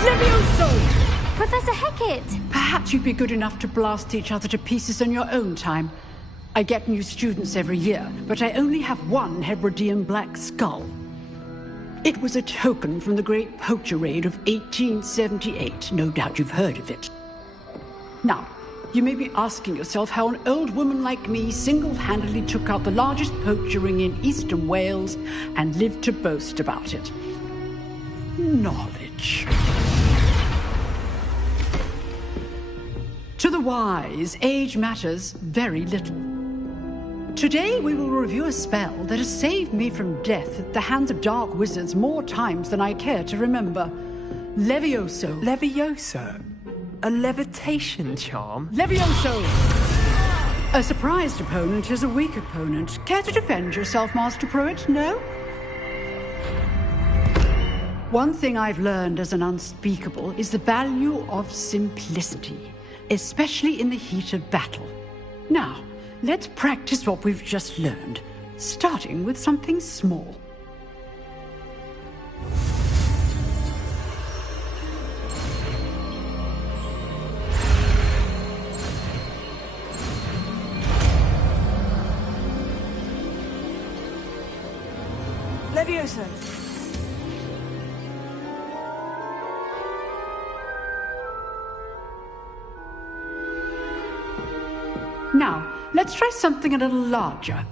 Levioso! Professor Hecat! Perhaps you'd be good enough to blast each other to pieces on your own time. I get new students every year, but I only have one Hebridean black skull. It was a token from the Great Poacher Raid of 1878. No doubt you've heard of it. Now, you may be asking yourself how an old woman like me single-handedly took out the largest poacher ring in eastern Wales and lived to boast about it. Knowledge. To the wise, age matters very little. Today we will review a spell that has saved me from death at the hands of dark wizards more times than I care to remember. Levioso. Levioso? A levitation charm? Levioso! A surprised opponent is a weak opponent. Care to defend yourself, Master Pruitt? No? One thing I've learned as an unspeakable is the value of simplicity, especially in the heat of battle. Now, let's practice what we've just learned, starting with something small. Levioso. Now, let's try something a little larger.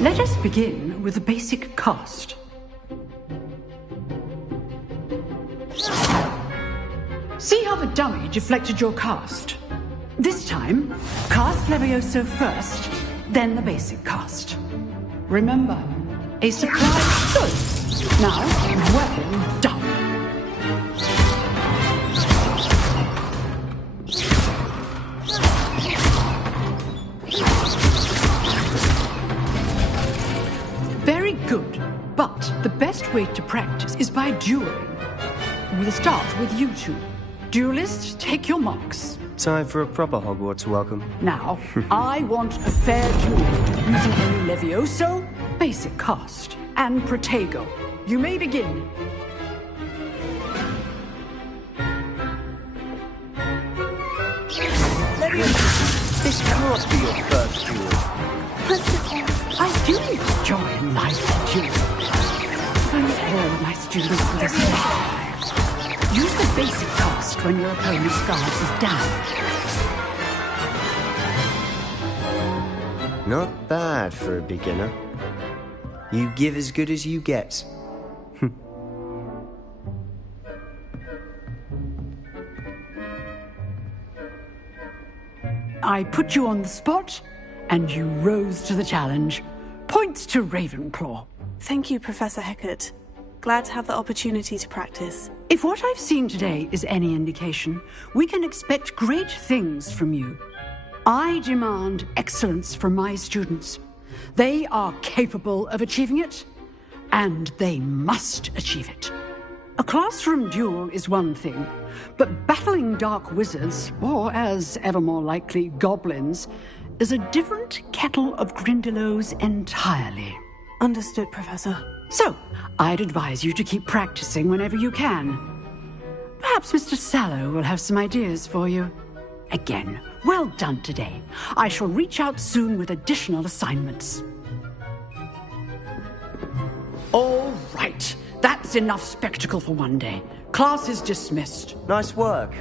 Let us begin with a basic cast. See how the dummy deflected your cast? This time, cast Levioso first, then the basic cast. Remember, a surprise good. Now, well done. Very good, but the best way to practice is by dueling. We'll start with you two. Duelists, take your marks. Time for a proper Hogwarts welcome. Now, I want a fair duel, using only Levioso, basic cast, and Protego. You may begin. Levioso! This can't be your first duel. I do enjoy life duel. If only all my students were this way. Use the basic cast when your opponent's guard is down. Not bad for a beginner. You give as good as you get. I put you on the spot, and you rose to the challenge. Points to Ravenclaw. Thank you, Professor Hecat. Glad to have the opportunity to practice. If what I've seen today is any indication, we can expect great things from you. I demand excellence from my students. They are capable of achieving it, and they must achieve it. A classroom duel is one thing, but battling dark wizards, or as ever more likely, goblins, is a different kettle of Grindylows entirely. Understood, Professor. So, I'd advise you to keep practicing whenever you can. Perhaps Mr. Sallow will have some ideas for you. Again, well done today. I shall reach out soon with additional assignments. All right. That's enough spectacle for one day. Class is dismissed. Nice work.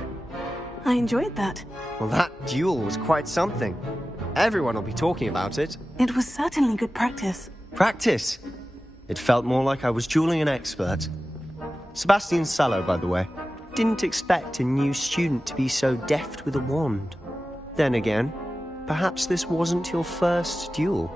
I enjoyed that. Well, that duel was quite something. Everyone will be talking about it. It was certainly good practice. Practice? It felt more like I was dueling an expert. Sebastian Sallow, by the way. Didn't expect a new student to be so deft with a wand. Then again, perhaps this wasn't your first duel.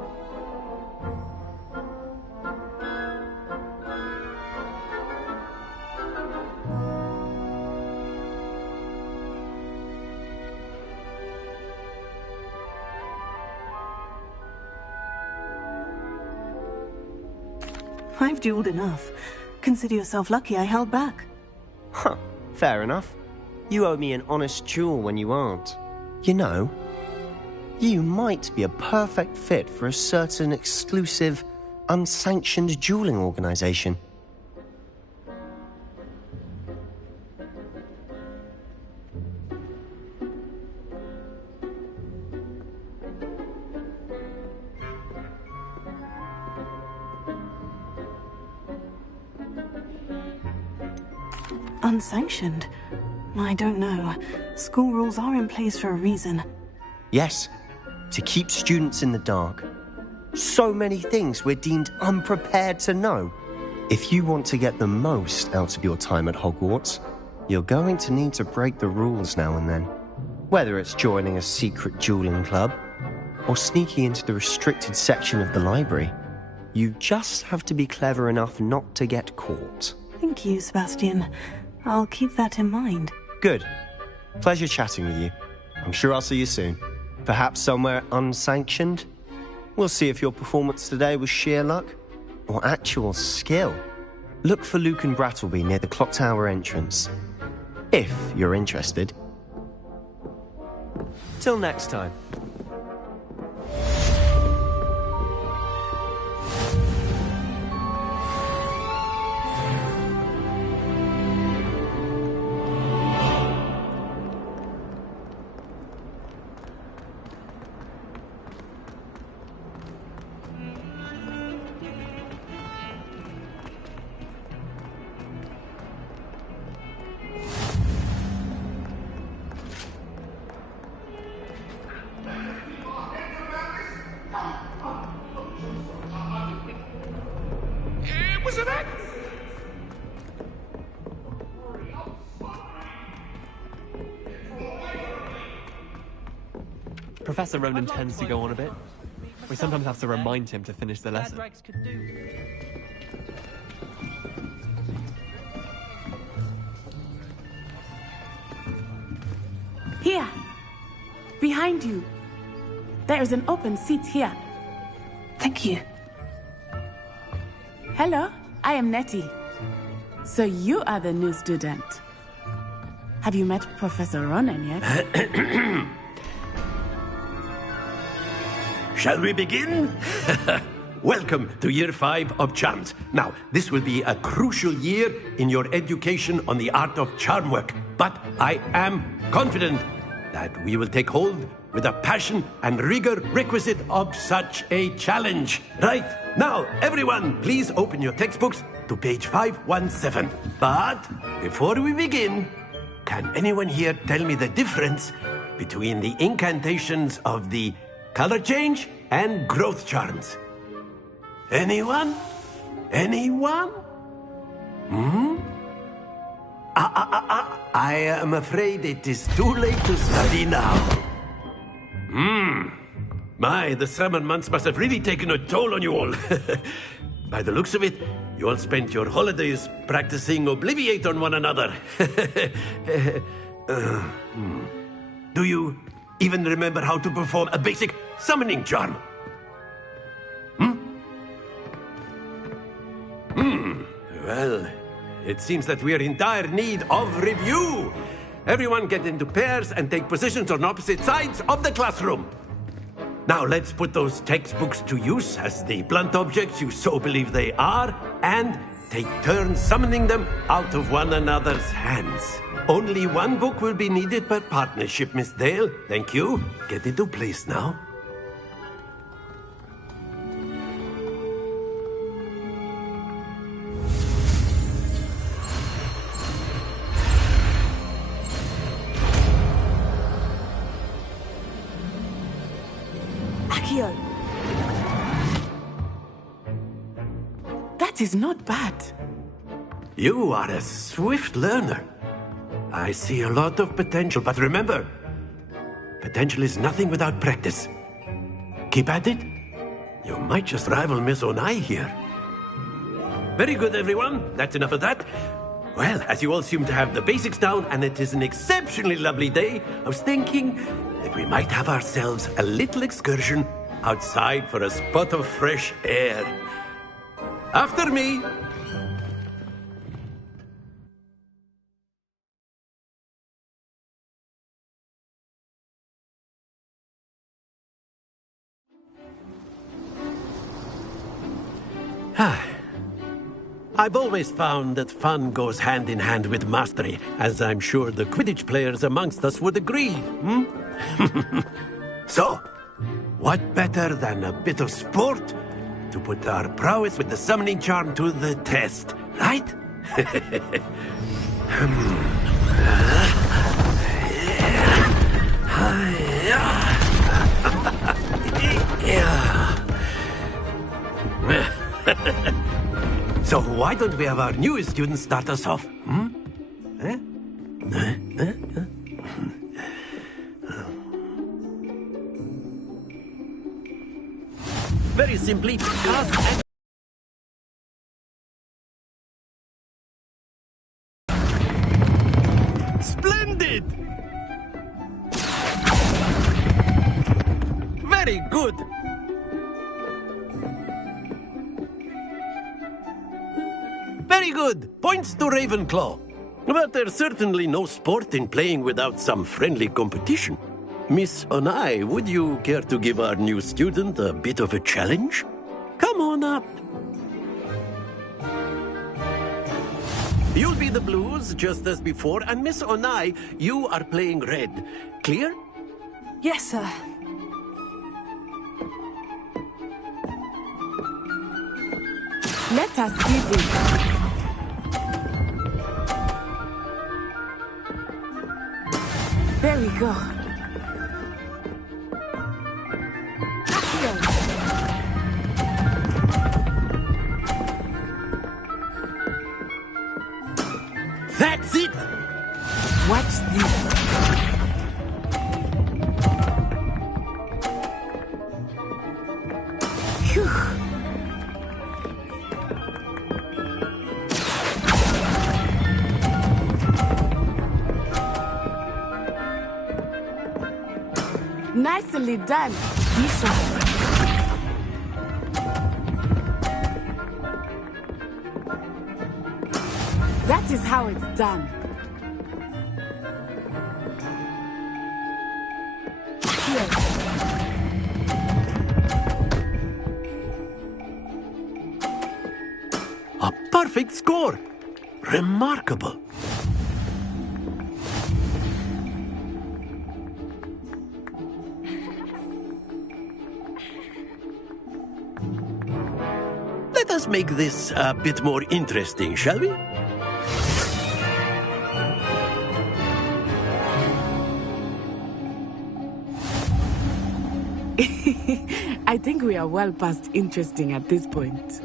I've dueled enough. Consider yourself lucky I held back. Huh, fair enough. You owe me an honest duel when you aren't. You know, you might be a perfect fit for a certain exclusive, unsanctioned dueling organization. Unsanctioned? I don't know. School rules are in place for a reason. Yes, to keep students in the dark. So many things we're deemed unprepared to know. If you want to get the most out of your time at Hogwarts, you're going to need to break the rules now and then. Whether it's joining a secret dueling club, or sneaking into the restricted section of the library, you just have to be clever enough not to get caught. Thank you, Sebastian. I'll keep that in mind. Good. Pleasure chatting with you. I'm sure I'll see you soon. Perhaps somewhere unsanctioned? We'll see if your performance today was sheer luck or actual skill. Look for Luke and Brattleby near the clock tower entrance. If you're interested. Till next time. Professor Ronan tends to go on a bit. We sometimes have to remind him to finish the lesson. Here! Behind you! There is an open seat here. Thank you. Hello, I am Nettie. So you are the new student. Have you met Professor Ronan yet? Shall we begin? Welcome to Year 5 of Charms. Now, this will be a crucial year in your education on the art of charm work. But I am confident that we will take hold with the passion and rigor requisite of such a challenge. Right, now, everyone, please open your textbooks to page 517. But before we begin, can anyone here tell me the difference between the incantations of the color change and growth charms? Anyone? Anyone? I am afraid it is too late to study now. My, the summer months must have really taken a toll on you all. By the looks of it, you all spent your holidays practicing Obliviate on one another. Do you even remember how to perform a basic summoning charm? Well, it seems that we are in dire need of review. Everyone get into pairs and take positions on opposite sides of the classroom. Now let's put those textbooks to use as the blunt objects you so believe they are, and take turns summoning them out of one another's hands. Only one book will be needed per partnership, Miss Dale. Thank you. Get into place now. Accio! That is not bad. You are a swift learner. I see a lot of potential, but remember, potential is nothing without practice. Keep at it. You might just rival Miss Onai here. Very good, everyone. That's enough of that. Well, as you all seem to have the basics down, and it is an exceptionally lovely day, I was thinking that we might have ourselves a little excursion outside for a spot of fresh air. After me. I've always found that fun goes hand in hand with mastery, as I'm sure the Quidditch players amongst us would agree, hmm? So, what better than a bit of sport to put our prowess with the summoning charm to the test, right? So why don't we have our newest student start us off? Hmm? Eh? Very simply, cast Splendid! Very good! Very good! Points to Ravenclaw. But there's certainly no sport in playing without some friendly competition. Miss Onai, would you care to give our new student a bit of a challenge? Come on up. You'll be the blues, just as before, and Miss Onai, you are playing red. Clear? Yes, sir. Let us see this. There we go. That's it! Watch this. Phew. Nicely done, Bishop. That is how it's done. Here. A perfect score! Remarkable! Let us make this a bit more interesting, shall we? I think we are well past interesting at this point.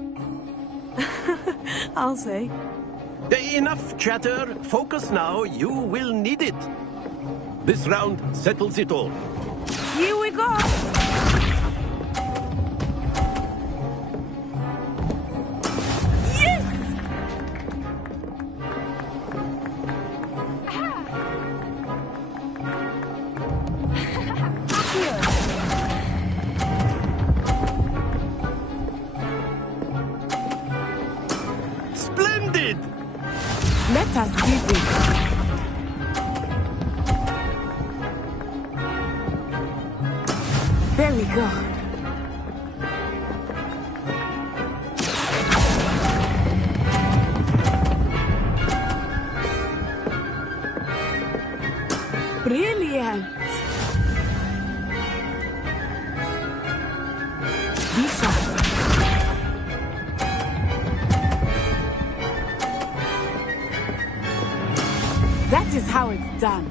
I'll say. Enough chatter. Focus now. You will need it. This round settles it all. Here we go. Splendid! Let us see this. There we go. Brilliant. Bishop. That is how it's done.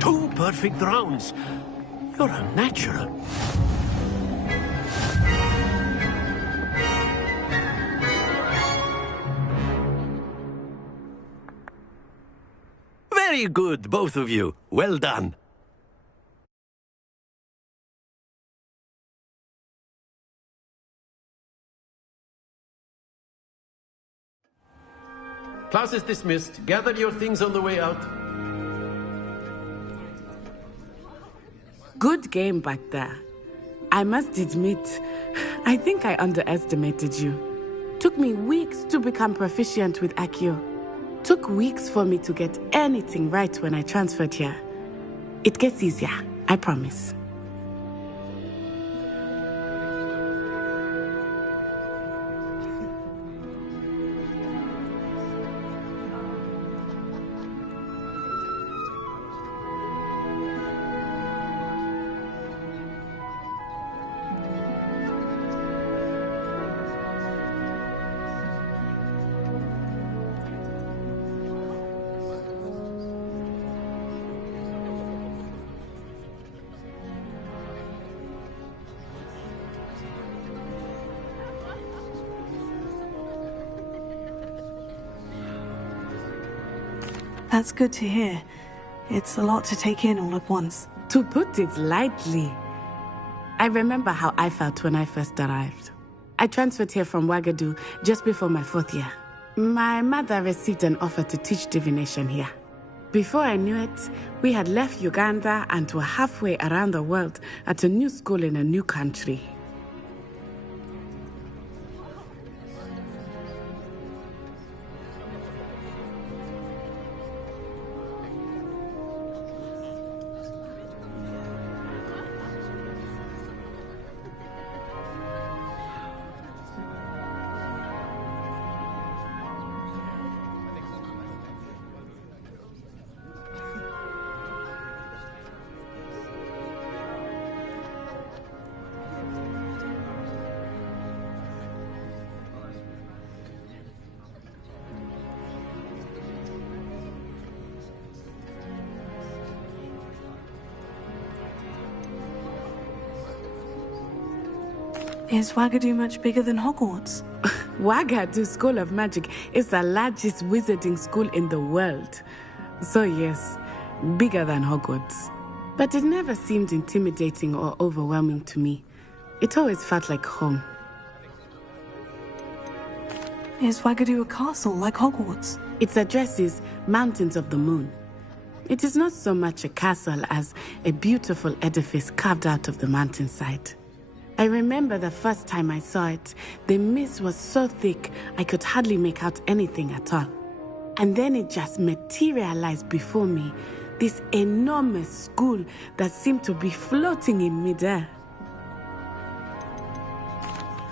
Two perfect rounds. You're a natural. Very good, both of you. Well done. Class is dismissed. Gather your things on the way out. Good game back there. I must admit, I think I underestimated you. Took me weeks to become proficient with Accio. Took weeks for me to get anything right when I transferred here. It gets easier, I promise. That's good to hear. It's a lot to take in all at once. To put it lightly, I remember how I felt when I first arrived. I transferred here from Ouagadougou just before my 4th year. My mother received an offer to teach divination here. Before I knew it, we had left Uganda and were halfway around the world at a new school in a new country. Is Ouagadougou much bigger than Hogwarts? Ouagadougou School of Magic is the largest wizarding school in the world. So yes, bigger than Hogwarts. But it never seemed intimidating or overwhelming to me. It always felt like home. Is Ouagadougou a castle like Hogwarts? Its address is Mountains of the Moon. It is not so much a castle as a beautiful edifice carved out of the mountainside. I remember the first time I saw it, the mist was so thick I could hardly make out anything at all. And then it just materialized before me, this enormous school that seemed to be floating in midair.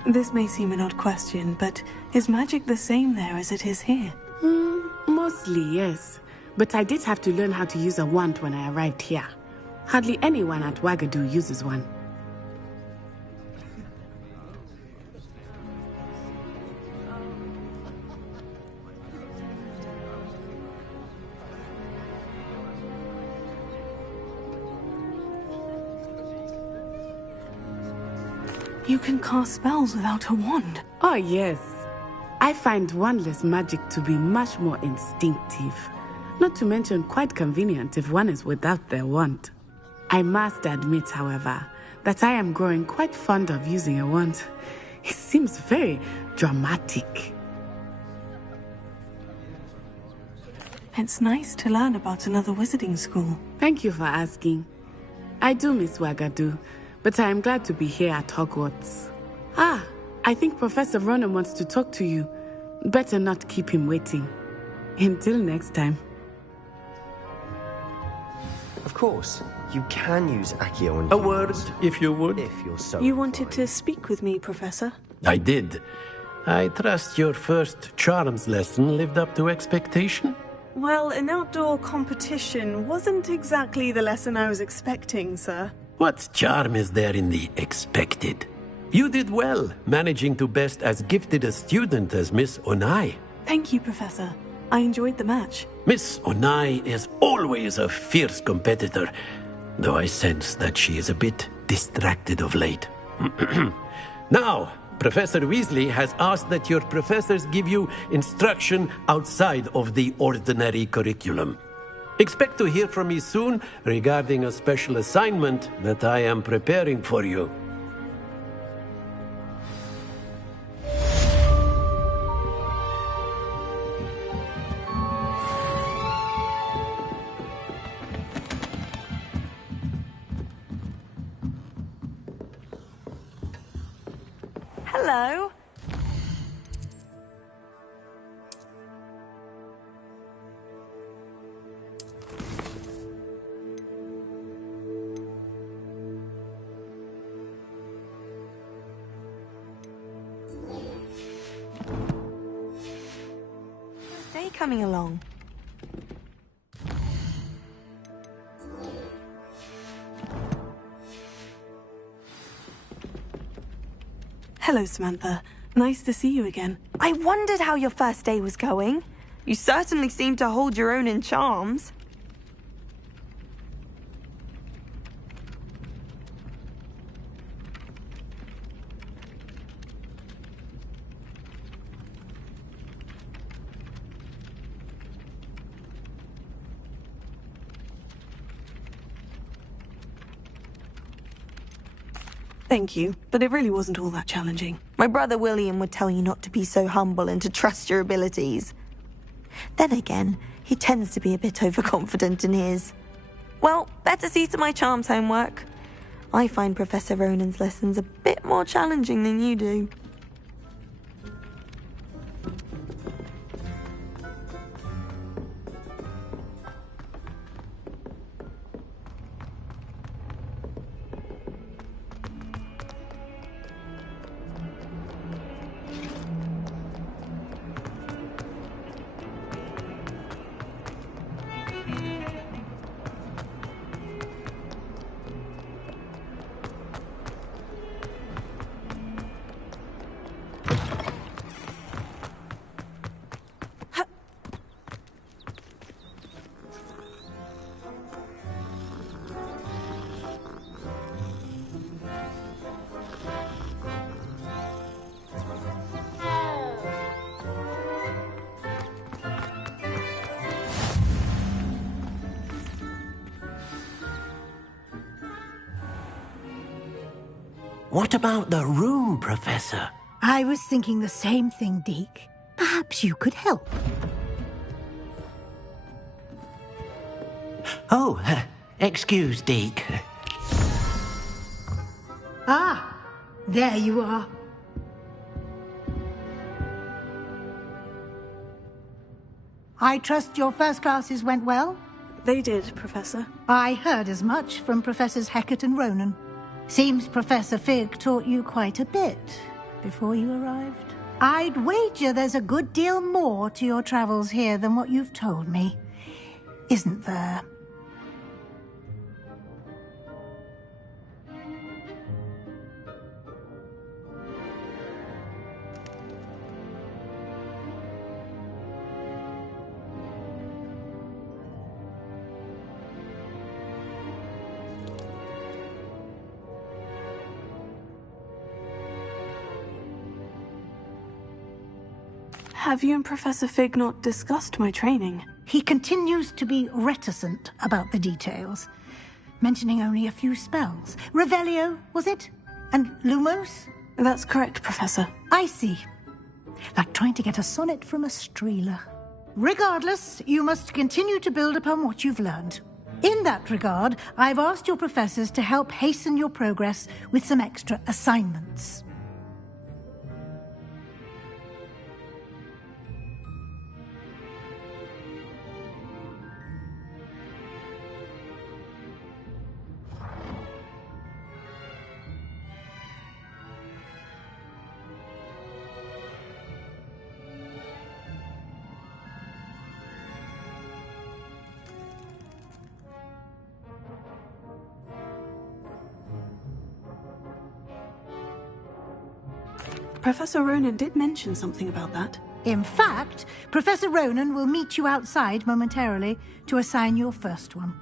This may seem an odd question, but is magic the same there as it is here? Mostly, yes. But I did have to learn how to use a wand when I arrived here. Hardly anyone at Ouagadougou uses one. You can cast spells without a wand. Oh, yes. I find wandless magic to be much more instinctive. Not to mention quite convenient if one is without their wand. I must admit, however, that I am growing quite fond of using a wand. It seems very dramatic. It's nice to learn about another wizarding school. Thank you for asking. I do miss Ouagadougou, but I am glad to be here at Hogwarts. Ah, I think Professor Ronan wants to talk to you. Better not keep him waiting. Until next time. Of course, you can use Accio on A word, if you would. If you're so You wanted to speak with me, Professor? I did. I trust your first charms lesson lived up to expectation? Well, an outdoor competition wasn't exactly the lesson I was expecting, sir. What charm is there in the expected? You did well, managing to best as gifted a student as Miss Onai. Thank you, Professor. I enjoyed the match. Miss Onai is always a fierce competitor, though I sense that she is a bit distracted of late. Now, Professor Weasley has asked that your professors give you instruction outside of the ordinary curriculum. Expect to hear from me soon regarding a special assignment that I am preparing for you. Hello. How's day coming along? Hello, Samantha. Nice to see you again. I wondered how your first day was going. You certainly seem to hold your own in charms. Thank you, but it really wasn't all that challenging. My brother William would tell you not to be so humble and to trust your abilities. Then again, he tends to be a bit overconfident in his. Well, better see to my charms homework. I find Professor Ronan's lessons a bit more challenging than you do. What about the room, Professor? I was thinking the same thing, Deke. Perhaps you could help. Oh, excuse, Deke. Ah, there you are. I trust your first classes went well? They did, Professor. I heard as much from Professors Hecat and Ronan. Seems Professor Fig taught you quite a bit before you arrived. I'd wager there's a good deal more to your travels here than what you've told me. Isn't there? Have you and Professor Fig not discussed my training? He continues to be reticent about the details, mentioning only a few spells. Revelio, was it? And Lumos? That's correct, Professor. I see. Like trying to get a sonnet from a streeler. Regardless, you must continue to build upon what you've learned. In that regard, I've asked your professors to help hasten your progress with some extra assignments. Professor Ronan did mention something about that. In fact, Professor Ronan will meet you outside momentarily to assign your first one.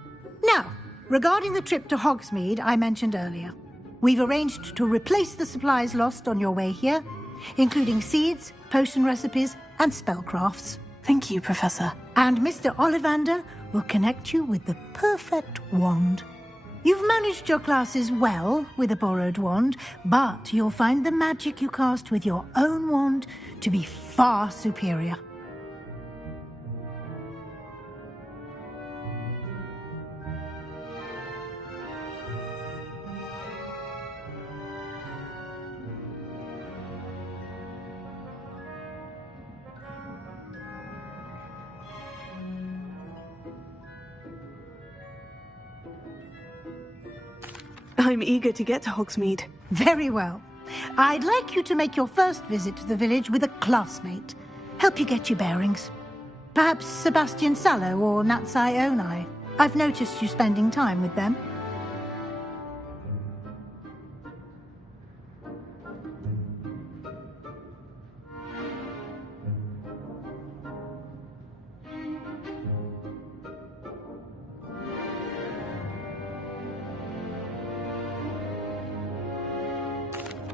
Now, regarding the trip to Hogsmeade I mentioned earlier, we've arranged to replace the supplies lost on your way here, including seeds, potion recipes, and spellcrafts. Thank you, Professor. And Mr. Ollivander will connect you with the perfect wand. You've managed your classes well with a borrowed wand, but you'll find the magic you cast with your own wand to be far superior. I'm eager to get to Hogsmeade. Very well. I'd like you to make your first visit to the village with a classmate. Help you get your bearings. Perhaps Sebastian Sallow or Natsai Onai. I've noticed you spending time with them.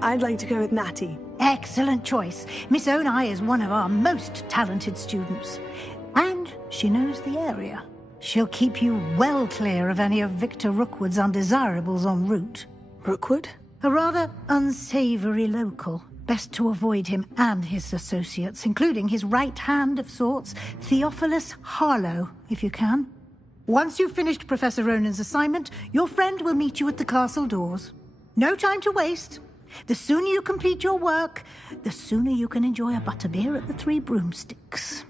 I'd like to go with Natty. Excellent choice. Miss Onai is one of our most talented students. And she knows the area. She'll keep you well clear of any of Victor Rookwood's undesirables en route. Rookwood? A rather unsavory local. Best to avoid him and his associates, including his right hand of sorts, Theophilus Harlow, if you can. Once you've finished Professor Ronan's assignment, your friend will meet you at the castle doors. No time to waste. The sooner you complete your work, the sooner you can enjoy a butterbeer at the Three Broomsticks.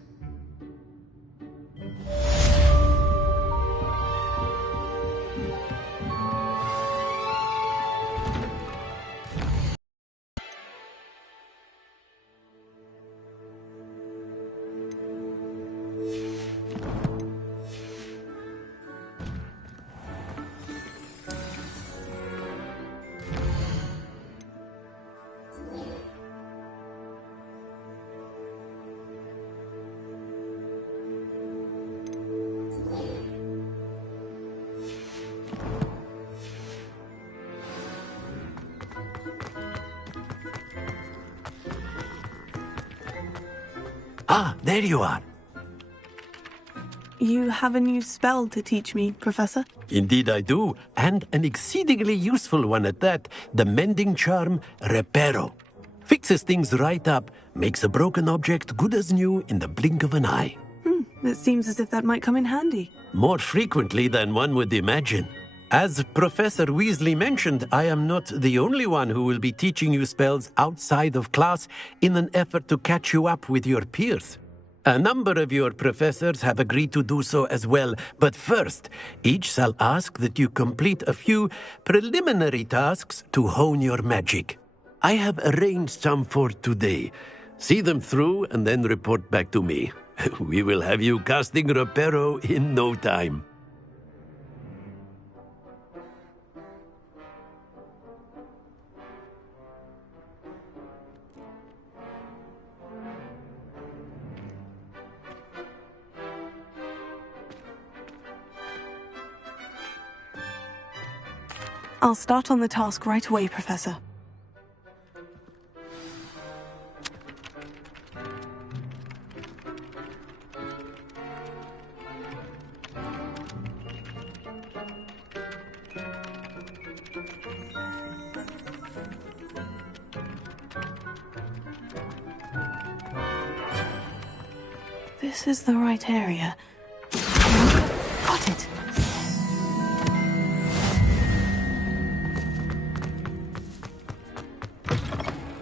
Ah, there you are. You have a new spell to teach me, Professor? Indeed I do, and an exceedingly useful one at that. The mending charm, Reparo. Fixes things right up, makes a broken object good as new in the blink of an eye. It seems as if that might come in handy. More frequently than one would imagine. As Professor Weasley mentioned, I am not the only one who will be teaching you spells outside of class in an effort to catch you up with your peers. A number of your professors have agreed to do so as well, but first, each shall ask that you complete a few preliminary tasks to hone your magic. I have arranged some for today. See them through and then report back to me. We will have you casting Reparo in no time. I'll start on the task right away, Professor. This is the right area. Got it.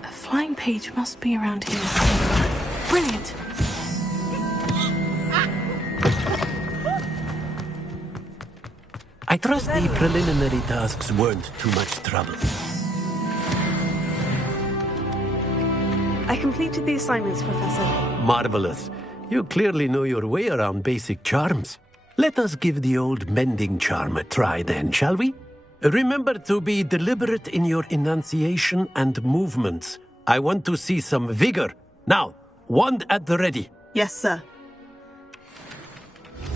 A flying page must be around here. Brilliant. I trust the preliminary tasks weren't too much trouble. I completed the assignments, Professor. Marvelous. You clearly know your way around basic charms. Let us give the old mending charm a try then, shall we? Remember to be deliberate in your enunciation and movements. I want to see some vigor. Now, wand at the ready. Yes, sir.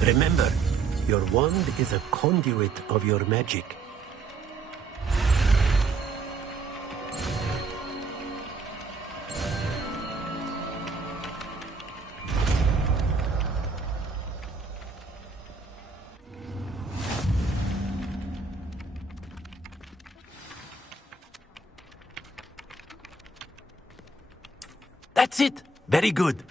Remember, your wand is a conduit of your magic. That's it. Very good.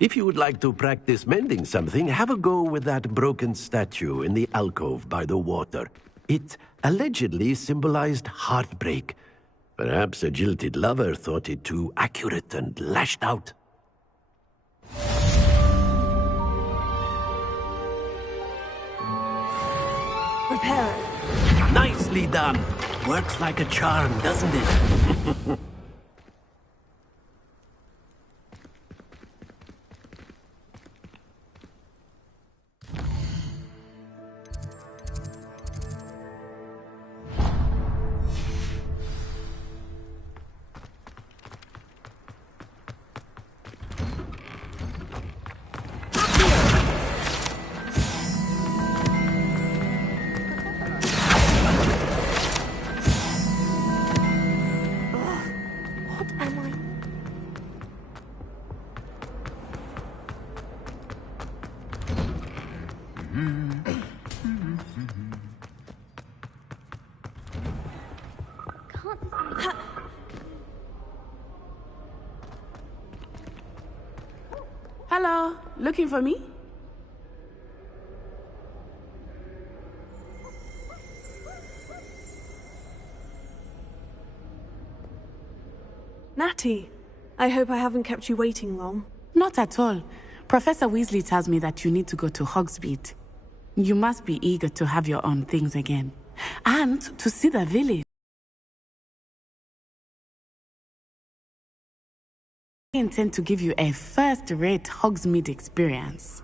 If you would like to practice mending something, have a go with that broken statue in the alcove by the water. It allegedly symbolized heartbreak. Perhaps a jilted lover thought it too accurate and lashed out. Repair it. Nicely done. Works like a charm, doesn't it? Hello, looking for me? Natty, I hope I haven't kept you waiting long. Not at all. Professor Weasley tells me that you need to go to Hogsmeade. You must be eager to have your own things again. And to see the village. I intend to give you a first-rate Hogsmeade experience.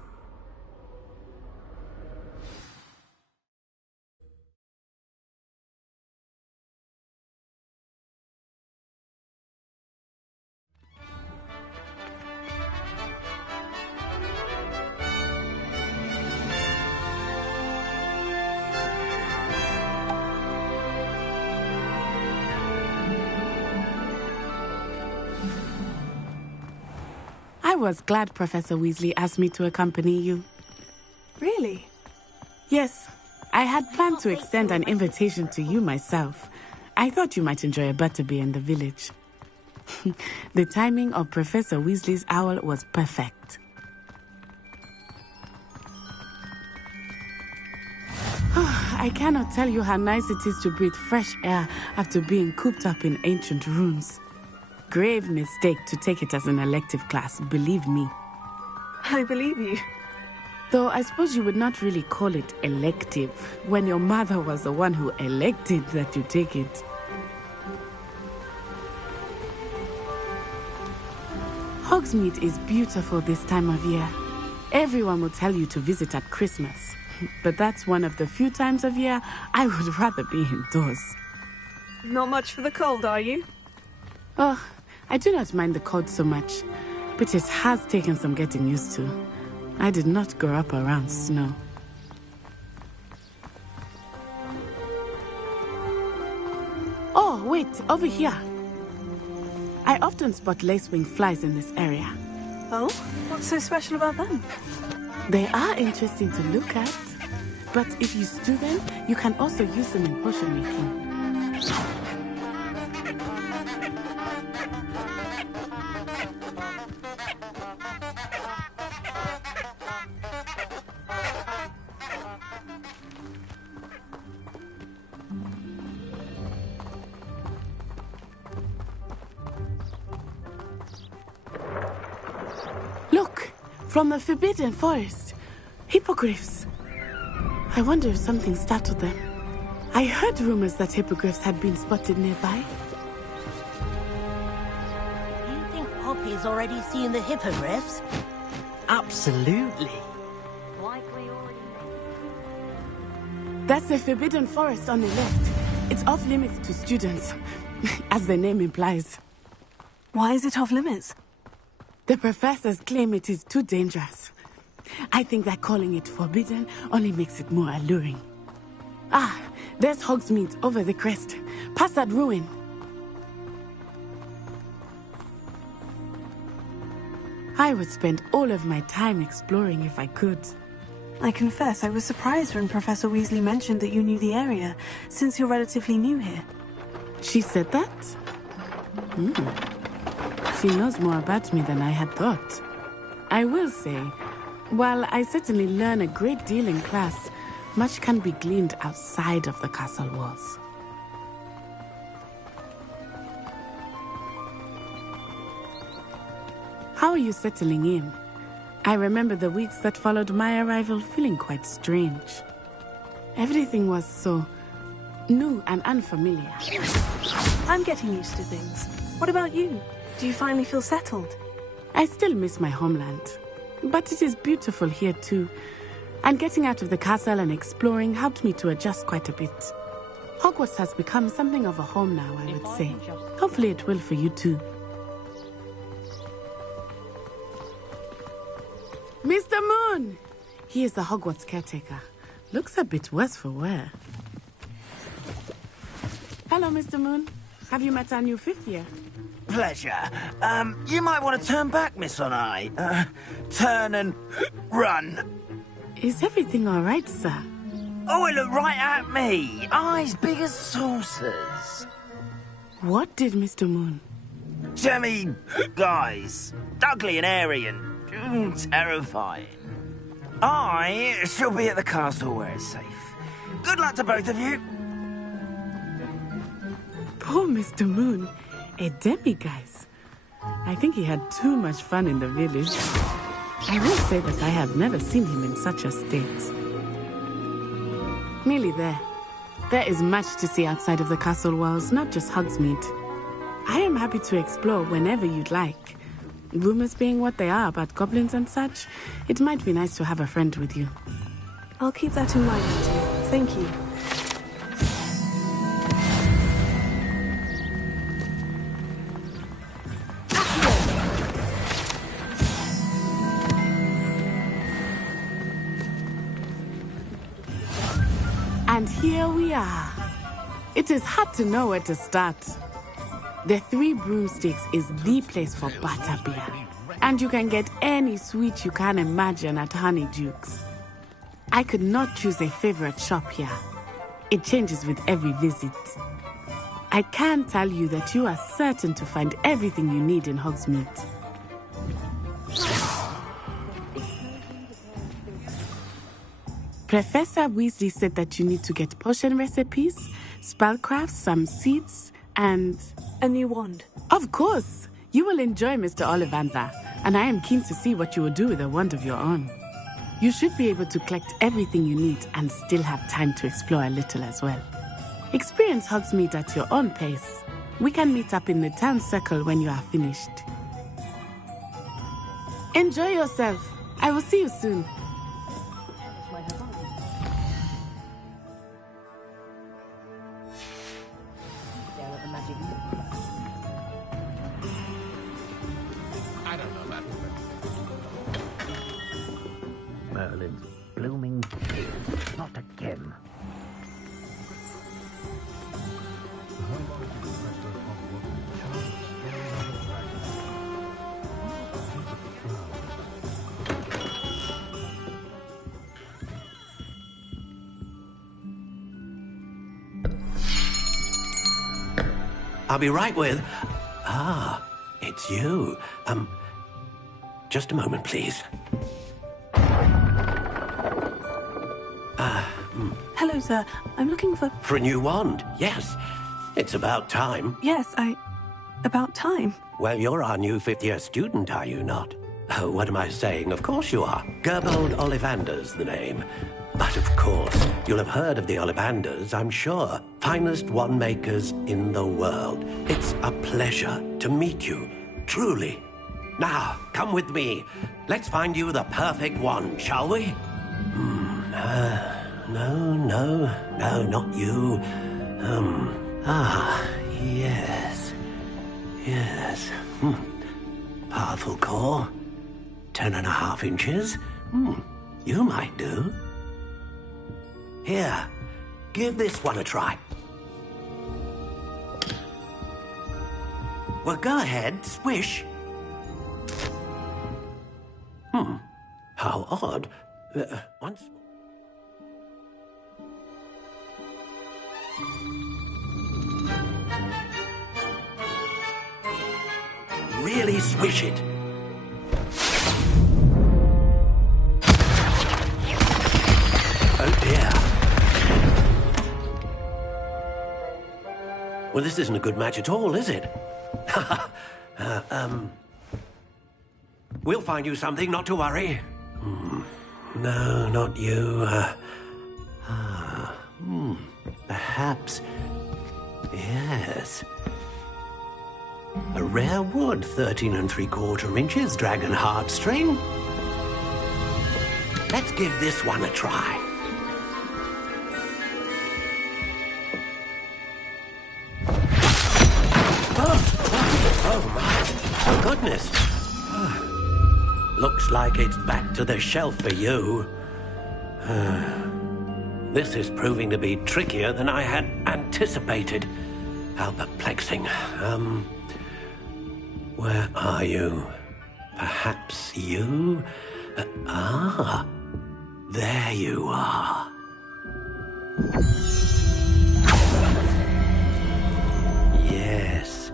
I was glad Professor Weasley asked me to accompany you. Really? Yes. I had planned to extend an invitation to you myself. I thought you might enjoy a butterbeer in the village. The timing of Professor Weasley's owl was perfect. I cannot tell you how nice it is to breathe fresh air after being cooped up in ancient ruins. Grave mistake to take it as an elective class, believe me. I believe you. Though I suppose you would not really call it elective when your mother was the one who elected that you take it. Hogsmeade is beautiful this time of year. Everyone will tell you to visit at Christmas, but that's one of the few times of year I would rather be indoors. Not much for the cold, are you? Oh, I do not mind the cold so much, but it has taken some getting used to. I did not grow up around snow. Oh, wait, over here. I often spot lacewing flies in this area. Oh? What's so special about them? They are interesting to look at, but if you stew them, you can also use them in potion making. Look, from the Forbidden Forest, hippogriffs. I wonder if something startled them. I heard rumors that hippogriffs had been spotted nearby. You think Poppy's already seen the hippogriffs? Absolutely. That's the Forbidden Forest on the left. It's off limits to students, as the name implies. Why is it off limits? The professors claim it is too dangerous. I think that calling it forbidden only makes it more alluring. Ah, there's Hogsmeade over the crest, past that ruin. I would spend all of my time exploring if I could. I confess I was surprised when Professor Weasley mentioned that you knew the area, since you're relatively new here. She said that? She knows more about me than I had thought. I will say, while I certainly learn a great deal in class, much can be gleaned outside of the castle walls. How are you settling in? I remember the weeks that followed my arrival feeling quite strange. Everything was so New and unfamiliar. I'm getting used to things. What about you? Do you finally feel settled? I still miss my homeland. But it is beautiful here too. And getting out of the castle and exploring helped me to adjust quite a bit. Hogwarts has become something of a home now, I would say. Hopefully it will for you too. Mr. Moon! He is the Hogwarts caretaker. Looks a bit worse for wear. Hello, Mr. Moon. Have you met our new fifth year? Pleasure. You might want to turn back, Miss Onai. Turn and run. Is everything all right, sir? Oh, it looked right at me. Eyes big as saucers. What did Mr. Moon? Jemmy, guys. Ugly and airy and terrifying. I shall be at the castle where it's safe. Good luck to both of you. Poor Mr. Moon. A demiguise. I think he had too much fun in the village. I will say that I have never seen him in such a state. Nearly there. There is much to see outside of the castle walls, not just Hogsmeade. I am happy to explore whenever you'd like. Rumors being what they are about goblins and such, it might be nice to have a friend with you. I'll keep that in mind, Auntie. Thank you. And here we are. It is hard to know where to start. The Three Broomsticks is the place for butterbeer. And you can get any sweet you can imagine at Honeydukes. I could not choose a favorite shop here. It changes with every visit. I can tell you that you are certain to find everything you need in Hogsmeade. Professor Weasley said that you need to get potion recipes, spellcrafts, some seeds, and... a new wand. Of course! You will enjoy Mr. Ollivander, and I am keen to see what you will do with a wand of your own. You should be able to collect everything you need and still have time to explore a little as well. Experience Hogsmeade at your own pace. We can meet up in the town circle when you are finished. Enjoy yourself. I will see you soon. Merlin's blooming tears. Not again. I'll be right with... Ah, it's you. Just a moment, please. Hello, sir. I'm looking for... For a new wand, yes. It's about time. Yes, about time. Well, you're our new fifth-year student, are you not? Oh, what am I saying? Of course you are. Gerbold Ollivander's the name. But of course, you'll have heard of the Ollivanders, I'm sure. Finest wand makers in the world. It's a pleasure to meet you, truly. Now, come with me. Let's find you the perfect wand, shall we? No, not you. Yes. Powerful core. 10.5 inches. You might do. Here, give this one a try. Well, go ahead, swish. How odd. Once more. Really swish it. Oh dear. Well, this isn't a good match at all, is it? We'll find you something, not to worry. No, not you. perhaps. Yes. A rare wood, 13 3/4 inches, dragon heartstring. Let's give this one a try. Oh my. Oh goodness. Looks like it's back to the shelf for you. This is proving to be trickier than I had anticipated. How perplexing. Where are you? Perhaps you? There you are. Yes,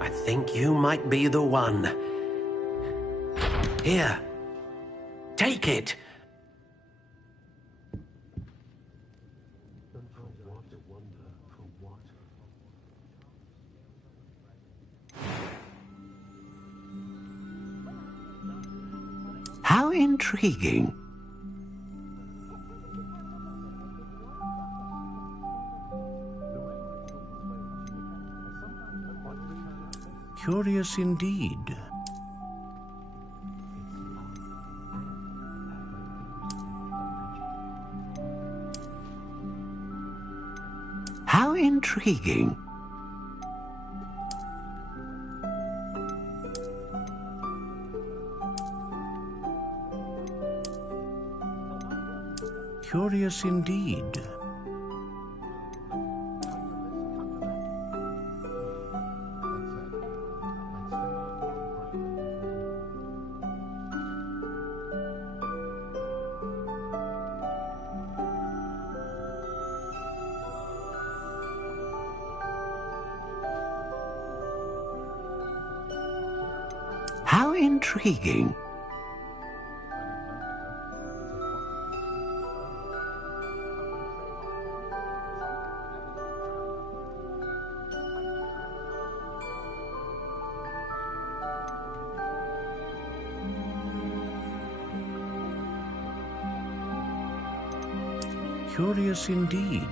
I think you might be the one. Here, take it. How intriguing. Curious indeed. How intriguing. Curious indeed. How intriguing. Curious indeed.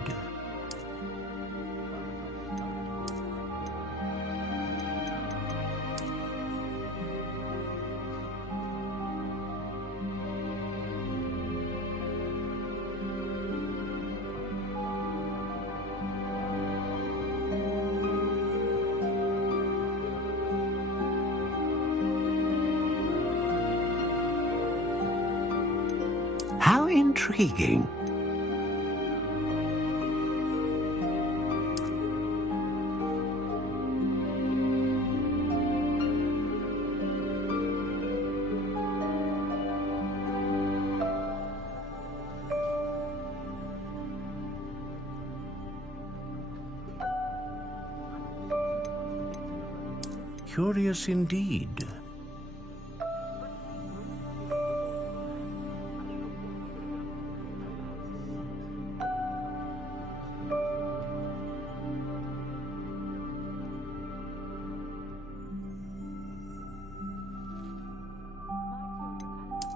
How intriguing. Curious indeed.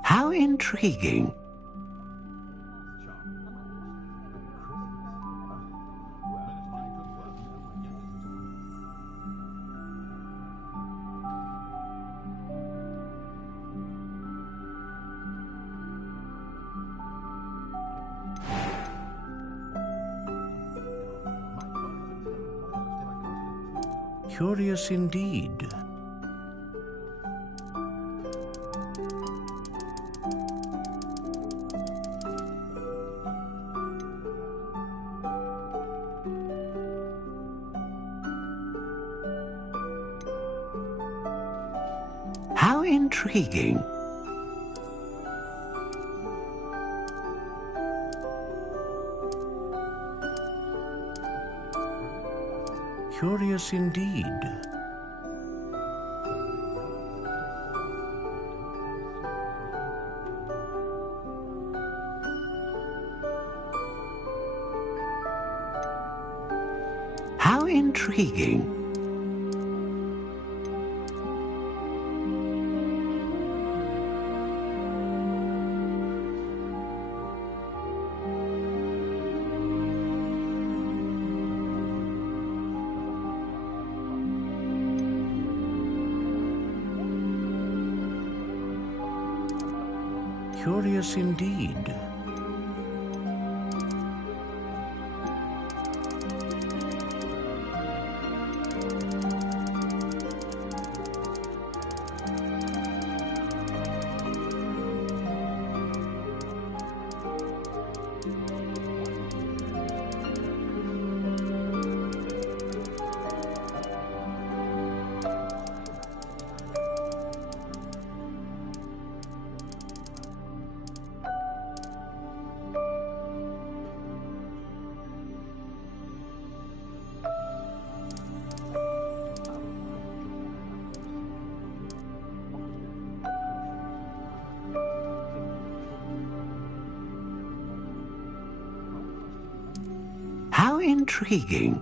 How intriguing. Curious indeed. How intriguing. Curious indeed. How intriguing. Curious indeed. How intriguing.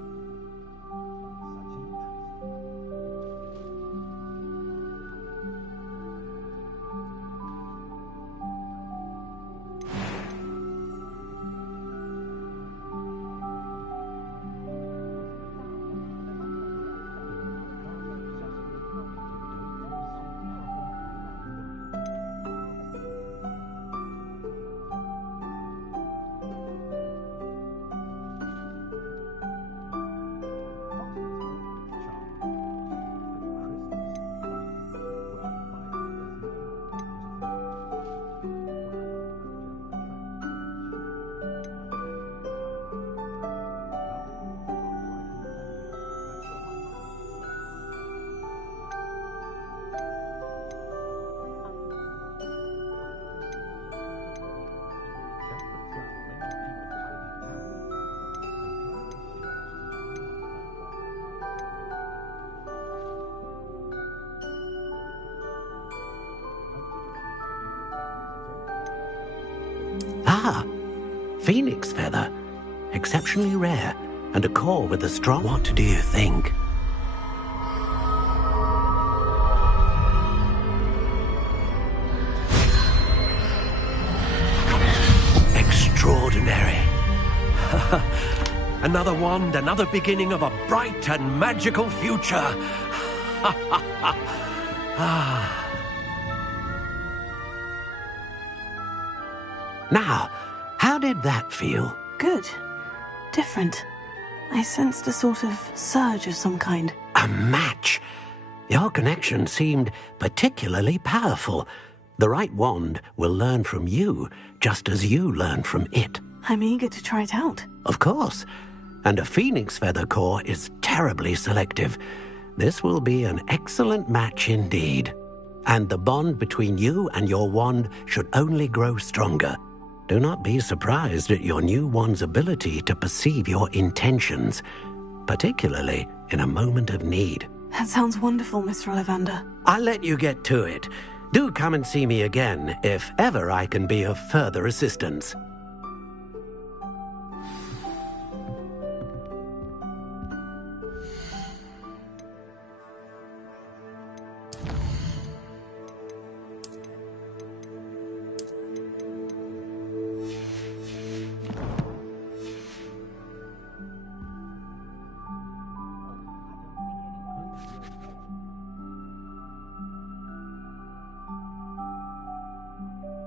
Ah, phoenix feather. Exceptionally rare, and a core with a strong... What do you think? Extraordinary. Another wand, another beginning of a bright and magical future. Now, how did that feel? Good. Different. I sensed a sort of surge of some kind. A match. Your connection seemed particularly powerful. The right wand will learn from you, just as you learn from it. I'm eager to try it out. Of course. And a phoenix feather core is terribly selective. This will be an excellent match indeed. And the bond between you and your wand should only grow stronger. Do not be surprised at your new wand's ability to perceive your intentions, particularly in a moment of need. That sounds wonderful, Mr. Ollivander. I'll let you get to it. Do come and see me again if ever I can be of further assistance.